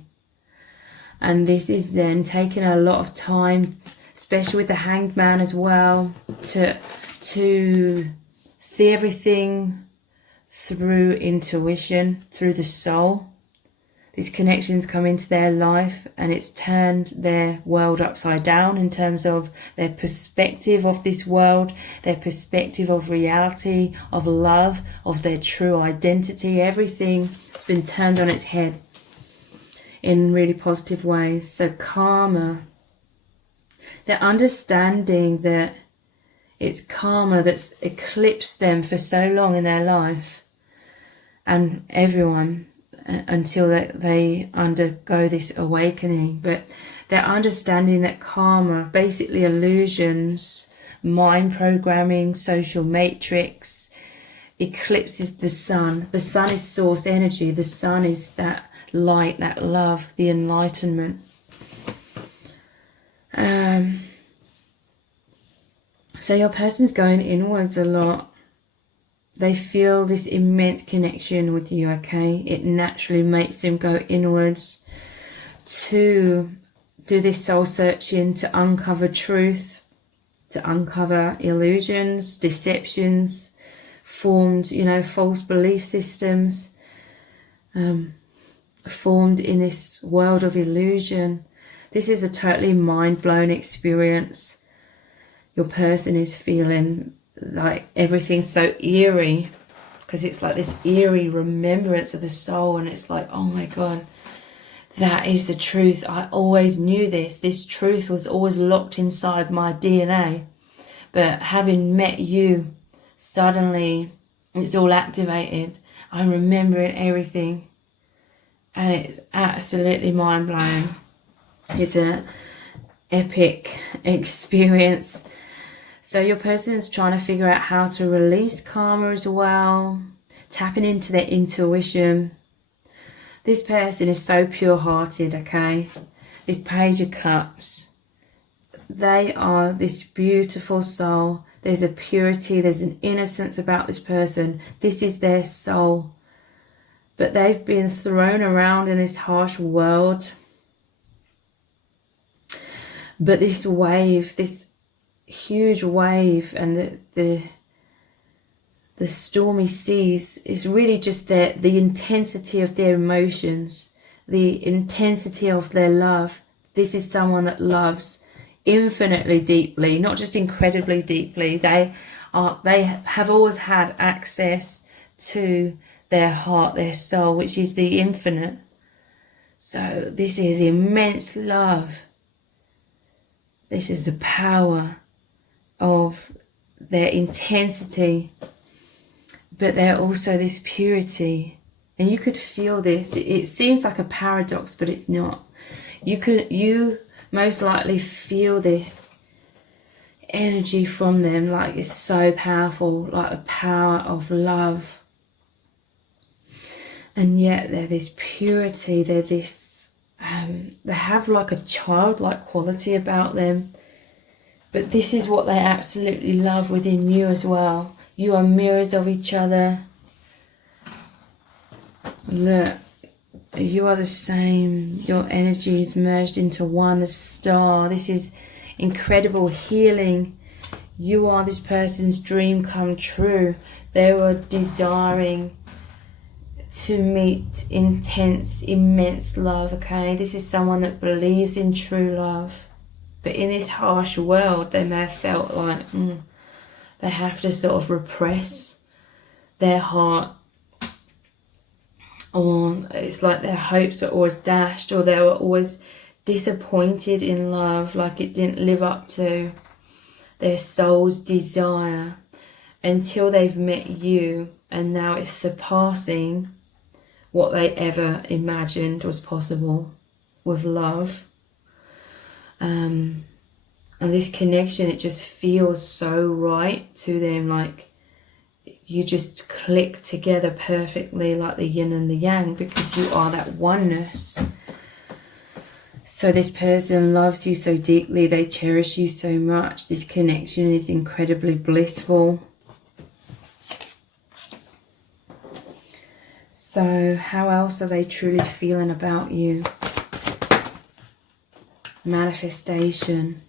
And this is then taking a lot of time, especially with the Hanged Man as well, to see everything through intuition, through the soul. These connections come into their life and it's turned their world upside down in terms of their perspective of this world, their perspective of reality, of love, of their true identity. Everything has been turned on its head in really positive ways. So karma, they're understanding that it's karma that's eclipsed them for so long in their life, and everyone, until they undergo this awakening. But they're understanding that karma, basically illusions, mind programming, social matrix, eclipses the sun. The sun is source energy. The sun is that light, that love, the enlightenment. So your person's going inwards a lot. They feel this immense connection with you, okay? It naturally makes them go inwards to do this soul searching, to uncover truth, to uncover illusions, deceptions, formed, false belief systems, formed in this world of illusion. This is a totally mind-blown experience. Your person is feeling like everything's so eerie, because it's like this eerie remembrance of the soul, and it's like, oh my God, that is the truth. I always knew this. This truth was always locked inside my DNA. But having met you, suddenly it's all activated. I'm remembering everything. And it's absolutely mind-blowing. It's an epic experience. So your person is trying to figure out how to release karma as well, tapping into their intuition. This person is so pure-hearted, okay? This Page of Cups. They are this beautiful soul. There's a purity, there's an innocence about this person. This is their soul. But they've been thrown around in this harsh world. But this wave, this huge wave, and the stormy seas is really just the intensity of their emotions, the intensity of their love. This is someone that loves infinitely deeply, not just incredibly deeply. They have always had access to their heart, their soul, which is the infinite. So this is immense love. This is the power of their intensity. but they're also this purity. And you could feel this. It seems like a paradox, but it's not. You most likely feel this energy from them, like it's so powerful, like the power of love. And yet they're this purity, they're this, they have like a childlike quality about them. But this is what they absolutely love within you as well. You are mirrors of each other. Look, you are the same. Your energy is merged into one, the star. This is incredible healing. You are this person's dream come true. They were desiring to meet intense, immense love, okay? This is someone that believes in true love. But in this harsh world, they may have felt like they have to sort of repress their heart, or it's like their hopes are always dashed, or they were always disappointed in love, like it didn't live up to their soul's desire until they've met you, and now it's surpassing what they ever imagined was possible with love. And this connection, it just feels so right to them, like you just click together perfectly, like the yin and the yang, because you are that oneness. So this person loves you so deeply, they cherish you so much. This connection is incredibly blissful. So how else are they truly feeling about you? Manifestation.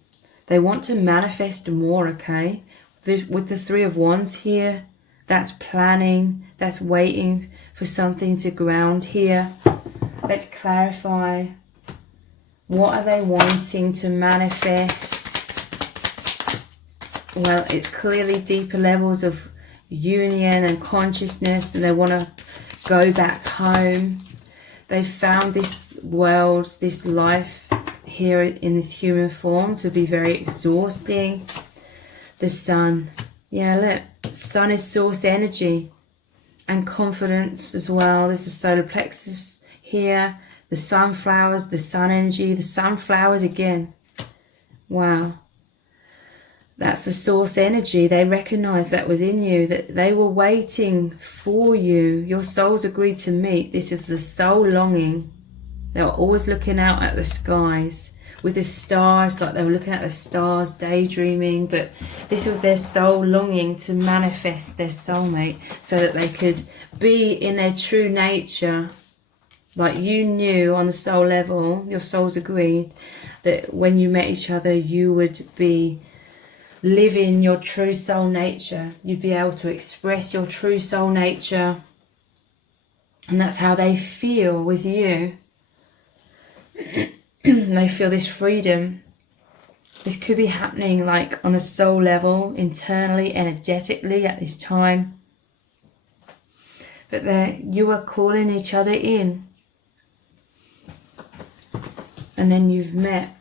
They want to manifest more, okay? With the Three of Wands here, that's planning, that's waiting for something to ground here. Let's clarify. What are they wanting to manifest? Well, it's clearly deeper levels of union and consciousness, and they want to go back home. They found this world, this life here in this human form to be very exhausting. The sun, yeah, look, sun is source energy and confidence as well. There's the solar plexus here, the sunflowers, the sun energy, the sunflowers again. Wow, that's the source energy. They recognize that within you, that they were waiting for you. Your souls agreed to meet. This is the soul longing. They were always looking out at the skies with the stars, like they were looking at the stars, daydreaming. But this was their soul longing to manifest their soulmate so that they could be in their true nature. Like you knew on the soul level, your souls agreed that when you met each other, you would be living your true soul nature. You'd be able to express your true soul nature. And that's how they feel with you. They feel this freedom. This could be happening like on a soul level, internally, energetically at this time. But you are calling each other in. And then you've met.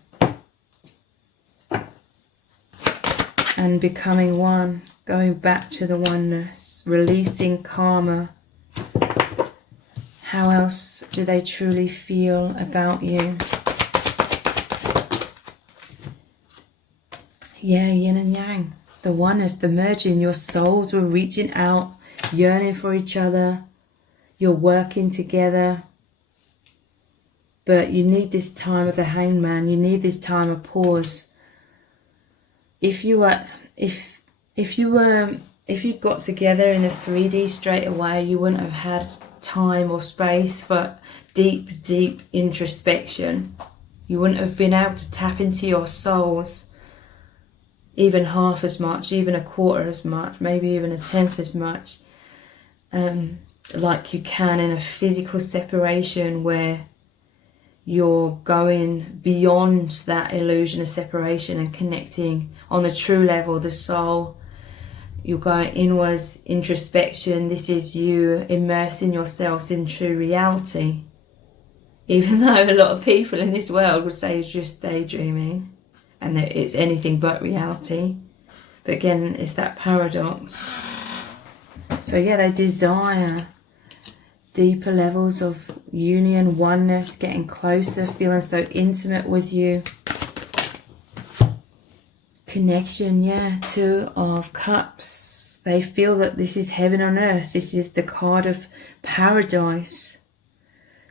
And becoming one, going back to the oneness, releasing karma. How else do they truly feel about you? Yeah, yin and yang, the oneness, the merging. Your souls were reaching out, yearning for each other. You're working together. But you need this time of the hangman. You need this time of pause. If you got together in a 3D straight away, you wouldn't have had time or space for deep, deep introspection. You wouldn't have been able to tap into your souls even half as much, even a quarter as much, maybe even a tenth as much, like you can in a physical separation where you're going beyond that illusion of separation and connecting on the true level, the soul. You're going inwards, introspection. This is you immersing yourselves in true reality. Even though a lot of people in this world would say it's just daydreaming and that it's anything but reality. But again, it's that paradox. So yeah, they desire deeper levels of union, oneness, getting closer, feeling so intimate with you. Connection, yeah. Two of Cups. They feel that this is heaven on earth. This is the card of paradise.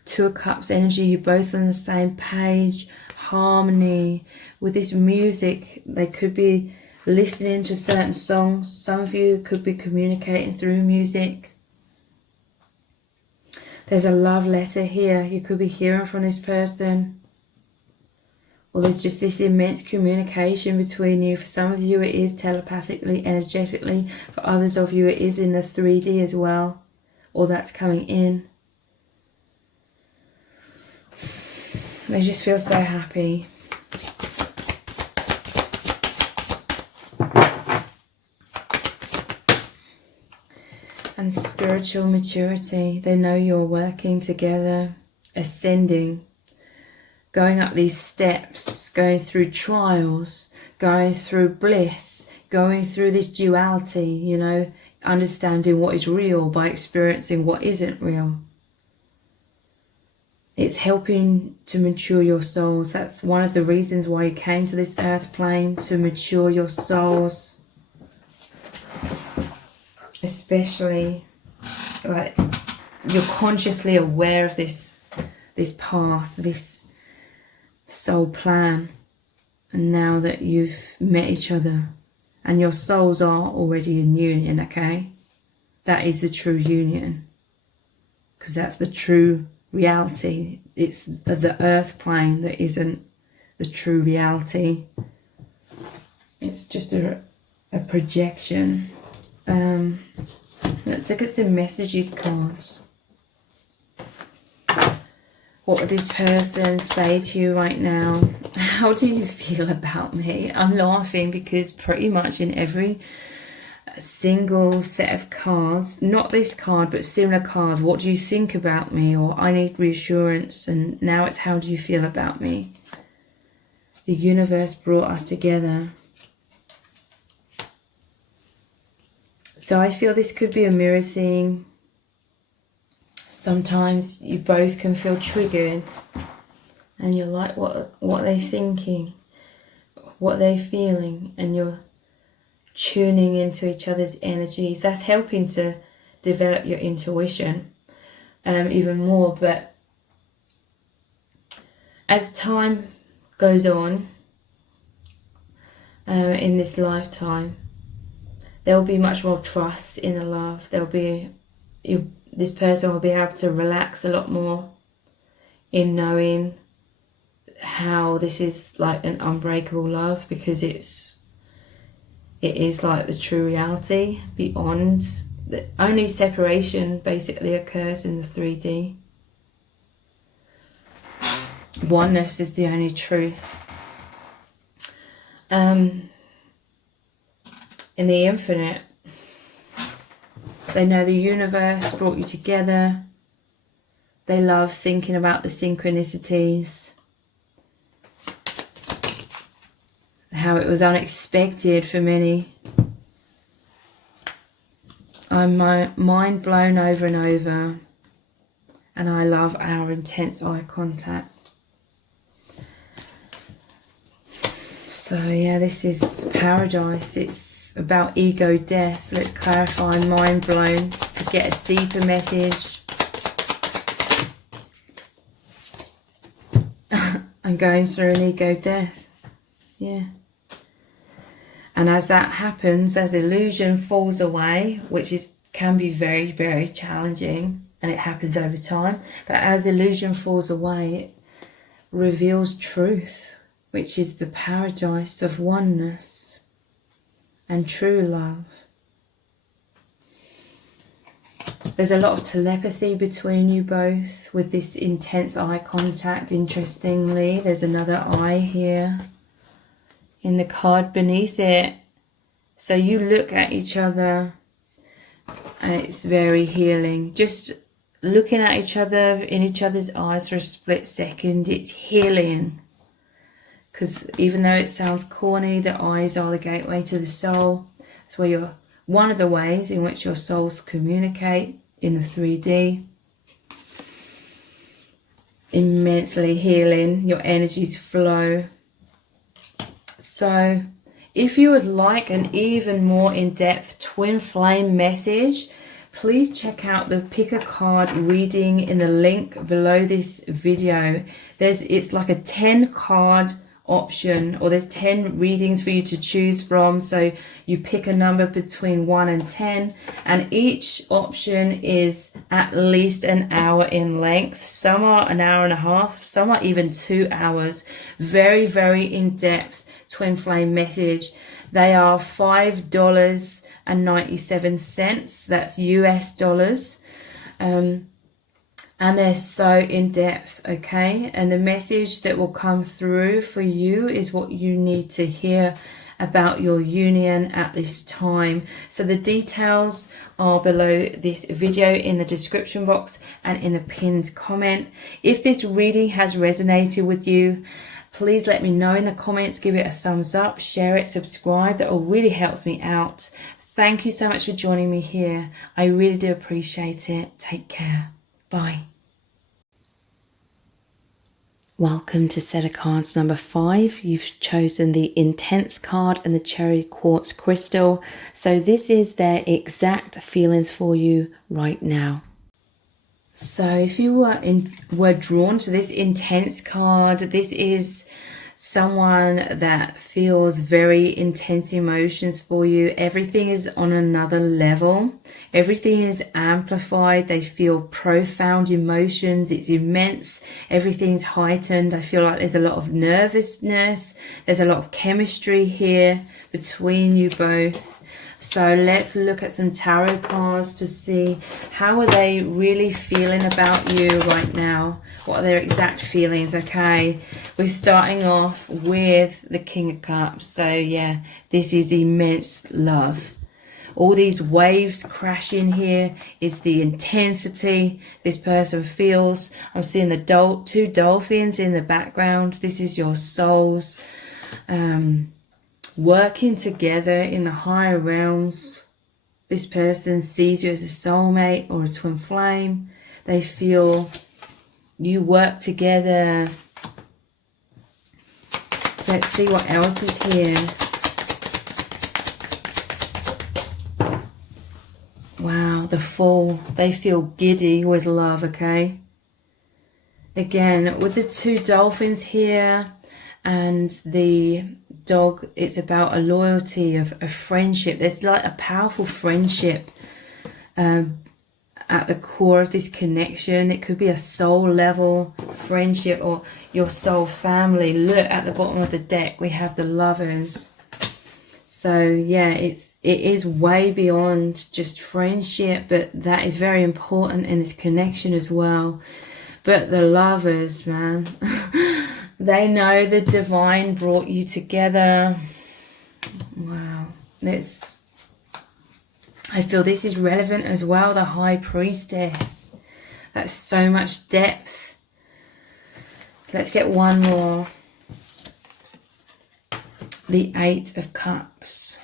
Two of Cups energy, you're both on the same page, harmony. With this music, they could be listening to certain songs. Some of you could be communicating through music. There's a love letter here. You could be hearing from this person. Or there's just this immense communication between you. For some of you, it is telepathically, energetically. For others of you, it is in the 3D as well. Or that's coming in. They just feel so happy. And spiritual maturity. They know you're working together, ascending, going up these steps, going through trials, going through bliss, going through this duality, you know, understanding what is real by experiencing what isn't real. It's helping to mature your souls. That's one of the reasons why you came to this earth plane, to mature your souls. Especially, like, you're consciously aware of this path, this soul plan. And now that you've met each other and your souls are already in union, okay? That is the true union. Because that's the true reality. It's the earth plane that isn't the true reality. It's just a projection. Let's look at some messages cards. What would this person say to you right now? How do you feel about me? I'm laughing because pretty much in every single set of cards, not this card but similar cards, what do you think about me? Or I need reassurance. And now it's how do you feel about me? The universe brought us together. So I feel this could be a mirror thing. Sometimes you both can feel triggered and you're like, what are they thinking? What are they feeling? And you're tuning into each other's energies. That's helping to develop your intuition even more. But as time goes on in this lifetime, there will be much more trust in the love. There'll be this person will be able to relax a lot more in knowing how this is like an unbreakable love, because it is like the true reality beyond. The only separation basically occurs in the 3D. Oneness is the only truth. In the infinite, they know the universe brought you together. They love thinking about the synchronicities. How it was unexpected for many. I'm mind blown over and over. And I love our intense eye contact. So yeah, this is paradise. It's about ego death. Let's clarify mind blown to get a deeper message. I'm going through an ego death. Yeah. And as that happens, as illusion falls away, which can be very, very challenging, and it happens over time, but as illusion falls away, it reveals truth, which is the paradise of oneness and true love. There's a lot of telepathy between you both with this intense eye contact. Interestingly, there's another eye here in the card beneath it. So you look at each other and it's very healing. Just looking at each other in each other's eyes for a split second, it's healing. Because even though it sounds corny, the eyes are the gateway to the soul. That's where your one of the ways in which your souls communicate in the 3D. Immensely healing, your energies flow. So if you would like an even more in-depth twin flame message, please check out the pick a card reading in the link below this video. It's like a 10 card option, or there's 10 readings for you to choose from. So you pick a number between 1 and 10, and each option is at least an hour in length. Some are an hour and a half, some are even 2 hours. Very, very in-depth twin flame message. They are $5.97. That's US dollars. And they're so in depth, okay? And the message that will come through for you is what you need to hear about your union at this time. So the details are below this video in the description box and in the pinned comment. If this reading has resonated with you, please let me know in the comments. Give it a thumbs up, share it, subscribe. That all really helps me out. Thank you so much for joining me here. I really do appreciate it. Take care. Bye. Welcome to set of cards number 5. You've chosen the Intense card and the Cherry Quartz Crystal. So this is their exact feelings for you right now. So if you were drawn to this Intense card, this is someone that feels very intense emotions for you. Everything is on another level. Everything is amplified. They feel profound emotions. It's immense. Everything's heightened. I feel like there's a lot of nervousness. There's a lot of chemistry here between you both. So let's look at some tarot cards to see how are they really feeling about you right now. What are their exact feelings? Okay, we're starting off with the King of Cups. So yeah, this is immense love. All these waves crashing here is the intensity this person feels. I'm seeing the two dolphins in the background. This is your souls working together in the higher realms. This person sees you as a soulmate or a twin flame. They feel you work together. Let's see what else is here. Wow, the Fool. They feel giddy with love, okay? Again, with the two dolphins here and the dog, it's about a loyalty, of a friendship. There's like a powerful friendship at the core of this connection. It could be a soul level friendship or your soul family. Look at the bottom of the deck, we have the Lovers. So yeah, it is way beyond just friendship, but that is very important in this connection as well. But the Lovers, man, they know the divine brought you together. Wow. I feel this is relevant as well. The High Priestess. That's so much depth. Let's get one more. The Eight of Cups.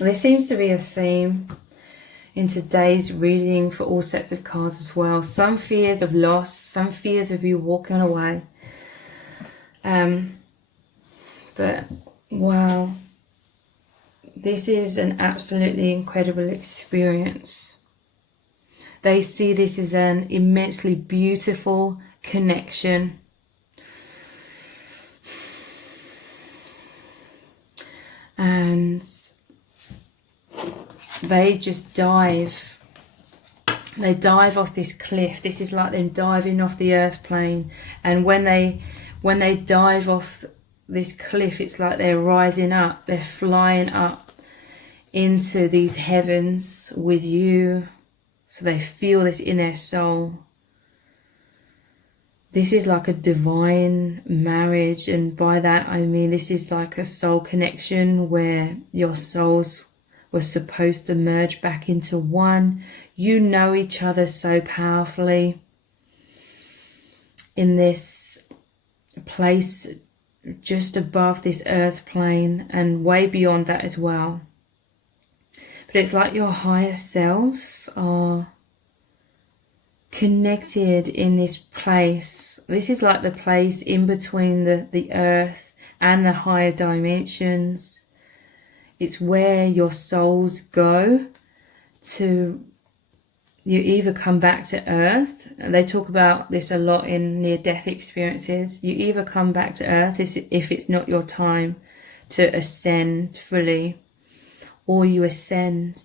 There seems to be a theme in today's reading for all sets of cards as well. Some fears of loss, some fears of you walking away. But wow, this is an absolutely incredible experience. They see this as an immensely beautiful connection. And they just dive. They dive off this cliff. This is like them diving off the earth plane. And when they dive off this cliff, it's like they're rising up. They're flying up into these heavens with you. So they feel this in their soul. This is like a divine marriage, and by that I mean this is like a soul connection where your souls were supposed to merge back into one. You know each other so powerfully in this place just above this earth plane and way beyond that as well. But it's like your higher selves are connected in this place. This is like the place in between the earth and the higher dimensions. It's where your souls go to. You either come back to earth, and they talk about this a lot in near-death experiences. You either come back to earth if it's not your time to ascend fully, or you ascend.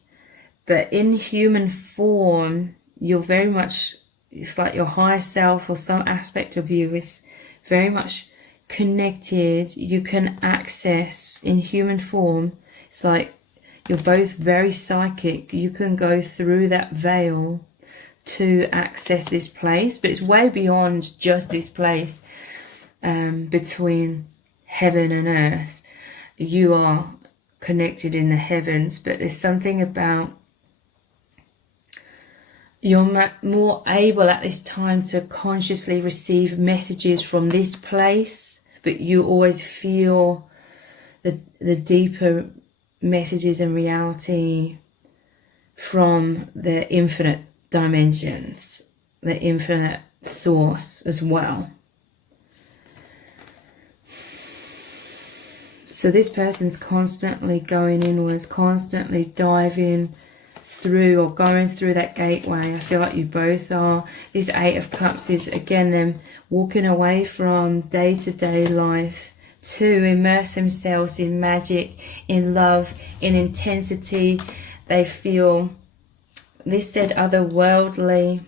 But in human form, you're very much, it's like your higher self or some aspect of you is very much connected. You can access in human form. It's like you're both very psychic. You can go through that veil to access this place, but it's way beyond just this place between heaven and earth. You are connected in the heavens, but there's something about you're more able at this time to consciously receive messages from this place, but you always feel the deeper messages and reality from the infinite dimensions, the infinite source as well. So this person's constantly going inwards, constantly diving through or going through that gateway. I feel like you both are. This Eight of Cups is again them walking away from day-to-day life to immerse themselves in magic, in love, in intensity. They feel, this said, otherworldly.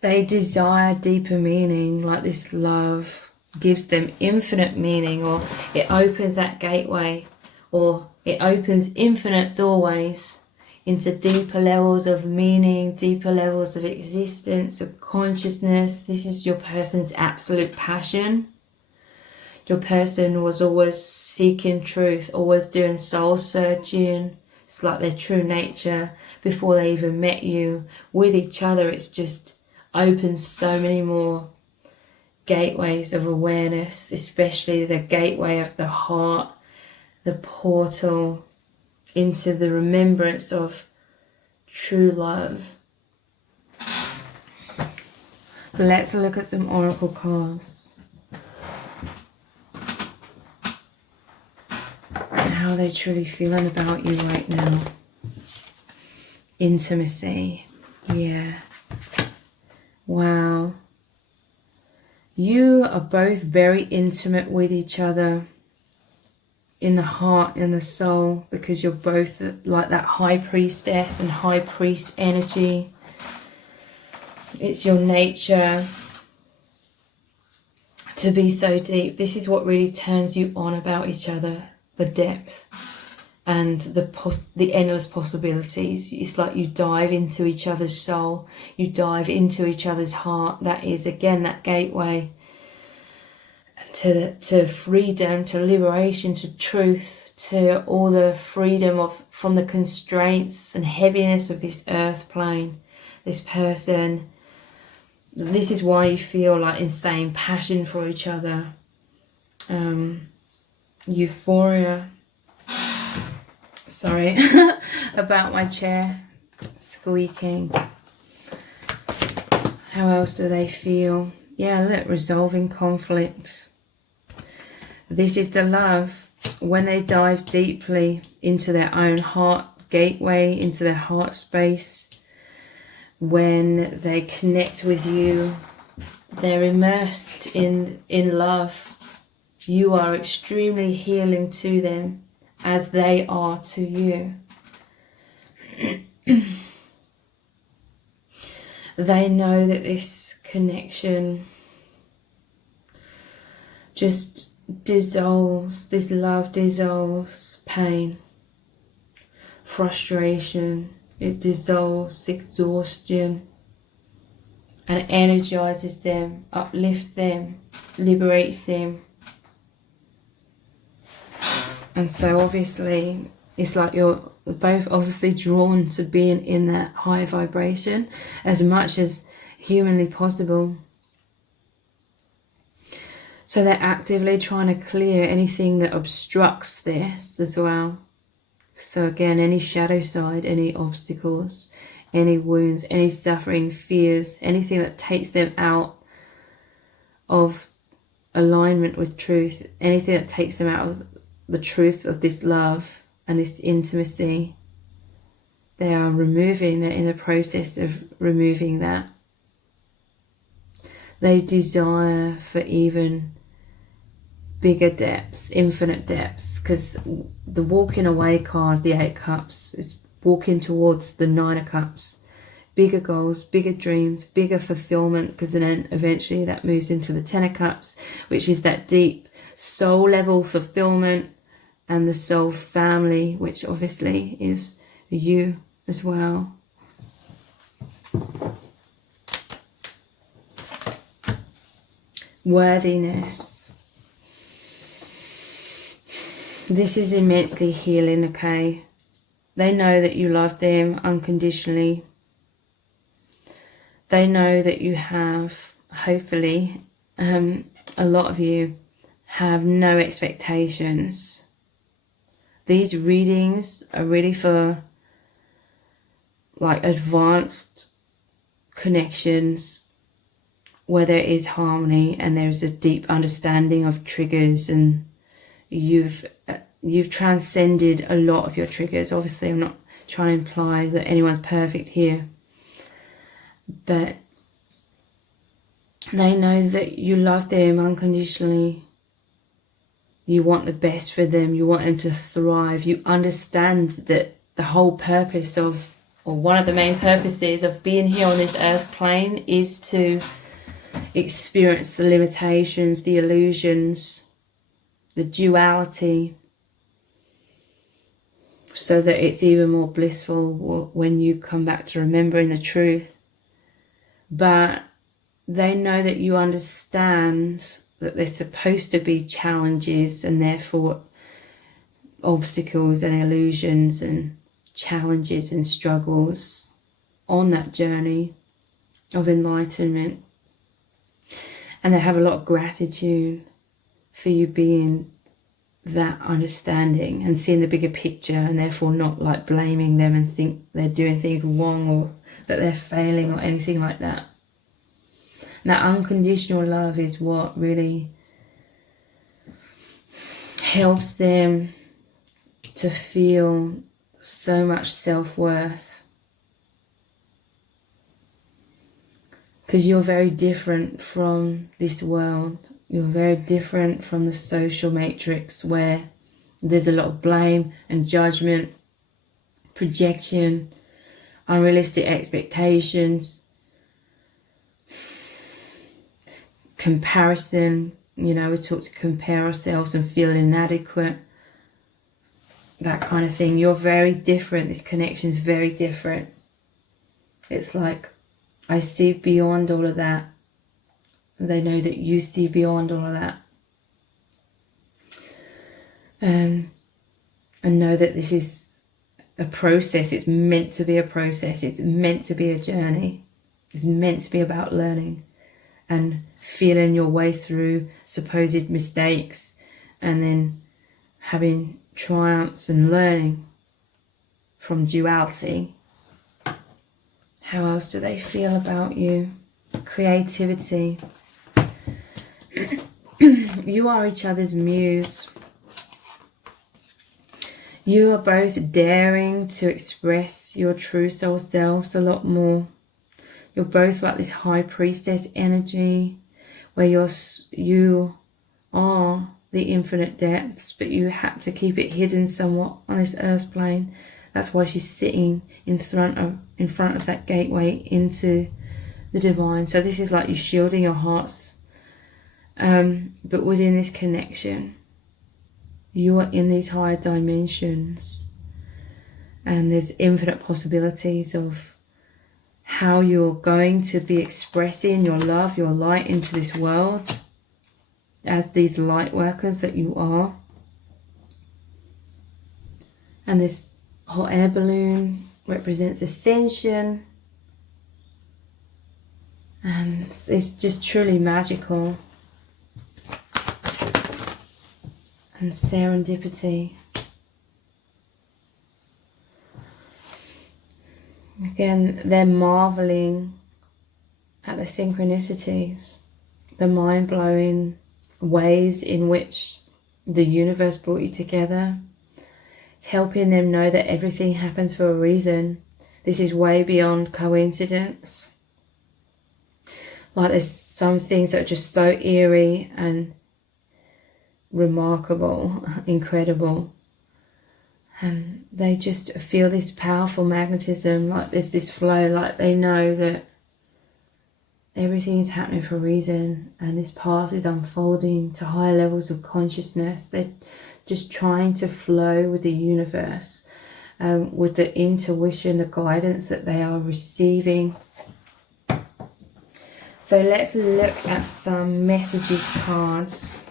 They desire deeper meaning, like this love gives them infinite meaning, or it opens that gateway, or it opens infinite doorways into deeper levels of meaning, deeper levels of existence, of consciousness. This is your person's absolute passion. Your person was always seeking truth, always doing soul searching. It's like their true nature before they even met you. With each other, it's just opens so many more gateways of awareness, especially the gateway of the heart, the portal into the remembrance of true love. Let's look at some oracle cards. How they're truly feeling about you right now. Intimacy. Yeah. Wow. You are both very intimate with each other in the heart and the soul, because you're both like that high priestess and high priest energy. It's your nature to be so deep. This is what really turns you on about each other. The depth and the endless possibilities. It's like you dive into each other's soul, you dive into each other's heart. That is again that gateway to freedom, to liberation, to truth, to all the freedom from the constraints and heaviness of this earth plane. This person, this is why you feel like insane passion for each other. Euphoria. Sorry about my chair squeaking. How else do they feel? Yeah, look, resolving conflicts. This is the love. When they dive deeply into their own heart gateway, into their heart space, when they connect with you, they're immersed in love. You are extremely healing to them as they are to you. They know that this connection just dissolves, this love dissolves pain, frustration, it dissolves exhaustion and energizes them, uplifts them, liberates them. And so obviously it's like you're both obviously drawn to being in that high vibration as much as humanly possible. So they're actively trying to clear anything that obstructs this as well. So again, any shadow side, any obstacles, any wounds, any suffering, fears, anything that takes them out of alignment with truth, anything that takes them out of the truth of this love and this intimacy, they are removing, they're in the process of removing that. They desire for even bigger depths, infinite depths, because the walking away card, the 8 cups, is walking towards the 9 of cups. Bigger goals, bigger dreams, bigger fulfillment, because then eventually that moves into the 10 of cups, which is that deep soul level fulfillment and the soul family, which obviously is you as well. Worthiness. This is immensely healing, okay? They know that you love them unconditionally. They know that you have, hopefully, a lot of you have no expectations. These readings are really for like advanced connections where there is harmony and there's a deep understanding of triggers, and you've transcended a lot of your triggers. Obviously, I'm not trying to imply that anyone's perfect here, but they know that you love them unconditionally. You want the best for them. You want them to thrive. You understand that the whole purpose of, or one of the main purposes of being here on this earth plane is to experience the limitations, the illusions, the duality, so that it's even more blissful when you come back to remembering the truth. But they know that you understand that there's supposed to be challenges and therefore obstacles and illusions and challenges and struggles on that journey of enlightenment. And they have a lot of gratitude for you being that understanding and seeing the bigger picture, and therefore not like blaming them and think they're doing things wrong or that they're failing or anything like that. Now, unconditional love is what really helps them to feel so much self-worth, because you're very different from this world. You're very different from the social matrix where there's a lot of blame and judgment, projection, unrealistic expectations, comparison. You know, we talk to compare ourselves and feel inadequate, that kind of thing. You're very different. This connection is very different. It's like, I see beyond all of that. They know that you see beyond all of that. And know that this is a process. It's meant to be a process. It's meant to be a journey. It's meant to be about learning and feeling your way through supposed mistakes, and then having triumphs and learning from duality. How else do they feel about you? Creativity. You are each other's muse. You are both daring to express your true soul selves a lot more. You're both like this high priestess energy, where you are the infinite depths, but you had to keep it hidden somewhat on this earth plane. That's why she's sitting in front of that gateway into the divine. So this is like you shielding your hearts, but within this connection, you are in these higher dimensions, and there's infinite possibilities of how you're going to be expressing your love, your light into this world as these light workers that you are. And this hot air balloon represents ascension, and it's just truly magical. and serendipity. Again, they're marveling at the synchronicities, the mind-blowing ways in which the universe brought you together. It's helping them know that everything happens for a reason. This is way beyond coincidence. Like, there's some things that are just so eerie and remarkable, incredible. And they just feel this powerful magnetism, like there's this flow, like they know that everything is happening for a reason, and this path is unfolding to higher levels of consciousness. They're just trying to flow with the universe, with the intuition, the guidance that they are receiving. So let's look at some messages cards.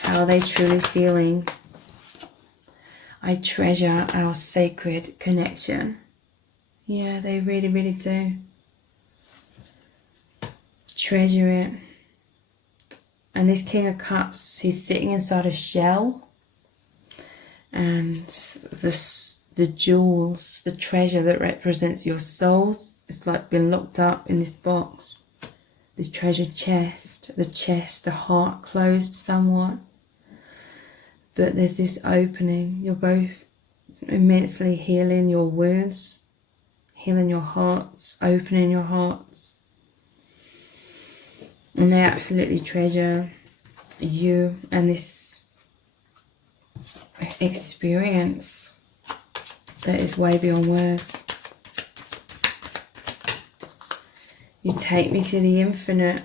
How are they truly feeling? I treasure our sacred connection. Yeah, they really, really do. Treasure it. And this King of Cups, he's sitting inside a shell. And the jewels, the treasure that represents your souls, it's like been locked up in this box. This treasure chest, the heart closed somewhat. But there's this opening. You're both immensely healing your wounds, healing your hearts, opening your hearts. And they absolutely treasure you and this experience that is way beyond words. You take me to the infinite.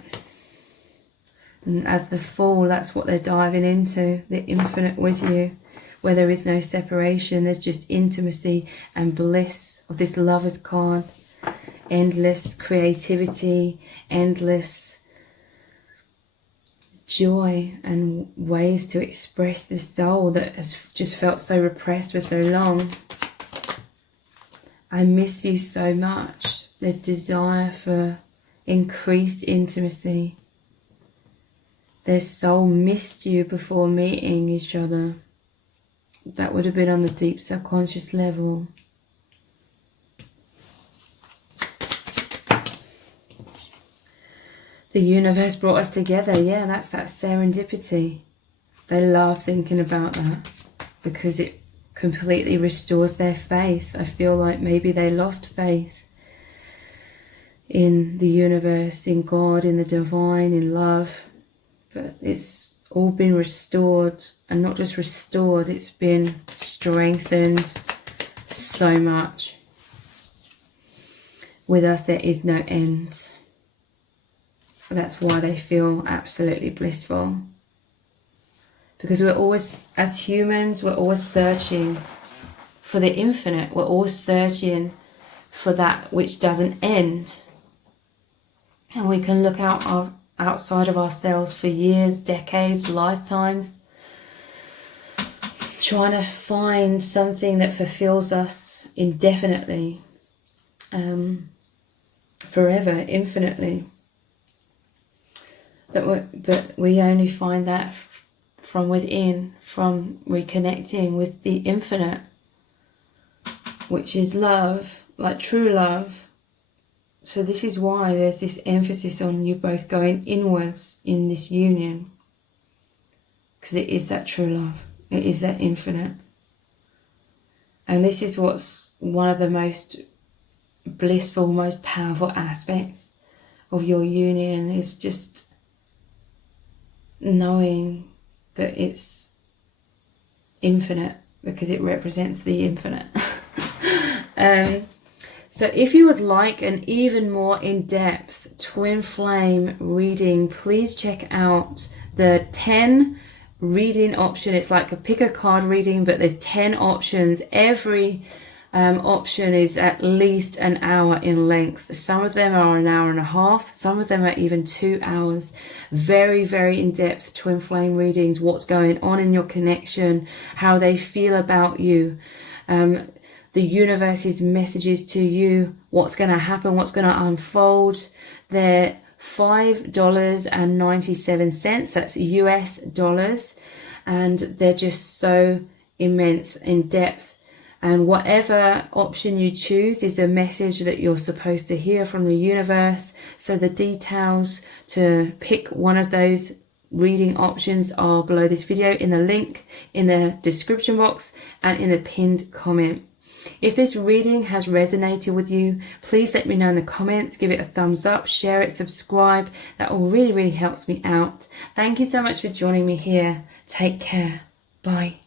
And as the Fool, that's what they're diving into, the infinite with you, where there is no separation, there's just intimacy and bliss of this Lover's card. Endless creativity, endless joy and ways to express this soul that has just felt so repressed for so long. I miss you so much. There's desire for increased intimacy. Their soul missed you before meeting each other. That would have been on the deep subconscious level. The universe brought us together. Yeah, that's that serendipity. They love thinking about that because it completely restores their faith. I feel like maybe they lost faith in the universe, in God, in the divine, in love. But it's all been restored, and not just restored, it's been strengthened so much. With us, there is no end. That's why they feel absolutely blissful. Because we're always, as humans, we're always searching for the infinite. We're always searching for that which doesn't end. And we can look outside of ourselves for years, decades, lifetimes, trying to find something that fulfills us indefinitely, forever, infinitely. But we only find that from within, from reconnecting with the infinite, which is love, like true love. So this is why there's this emphasis on you both going inwards in this union. Because it is that true love. It is that infinite. And this is what's one of the most blissful, most powerful aspects of your union, is just knowing that it's infinite because it represents the infinite. So if you would like an even more in-depth twin flame reading, please check out the 10 reading option. It's like a pick a card reading, but there's 10 options. Every option is at least an hour in length. Some of them are an hour and a half. Some of them are even 2 hours. Very, very in-depth twin flame readings. What's going on in your connection, how they feel about you. The universe's messages to you, what's going to happen, what's going to unfold. They're $5.97. That's US dollars. And they're just so immense in depth. And whatever option you choose is a message that you're supposed to hear from the universe. So the details to pick one of those reading options are below this video in the link in the description box and in the pinned comment. If this reading has resonated with you, please let me know in the comments, give it a thumbs up, share it, subscribe. That all really helps me out. Thank you so much for joining me here. Take care. Bye.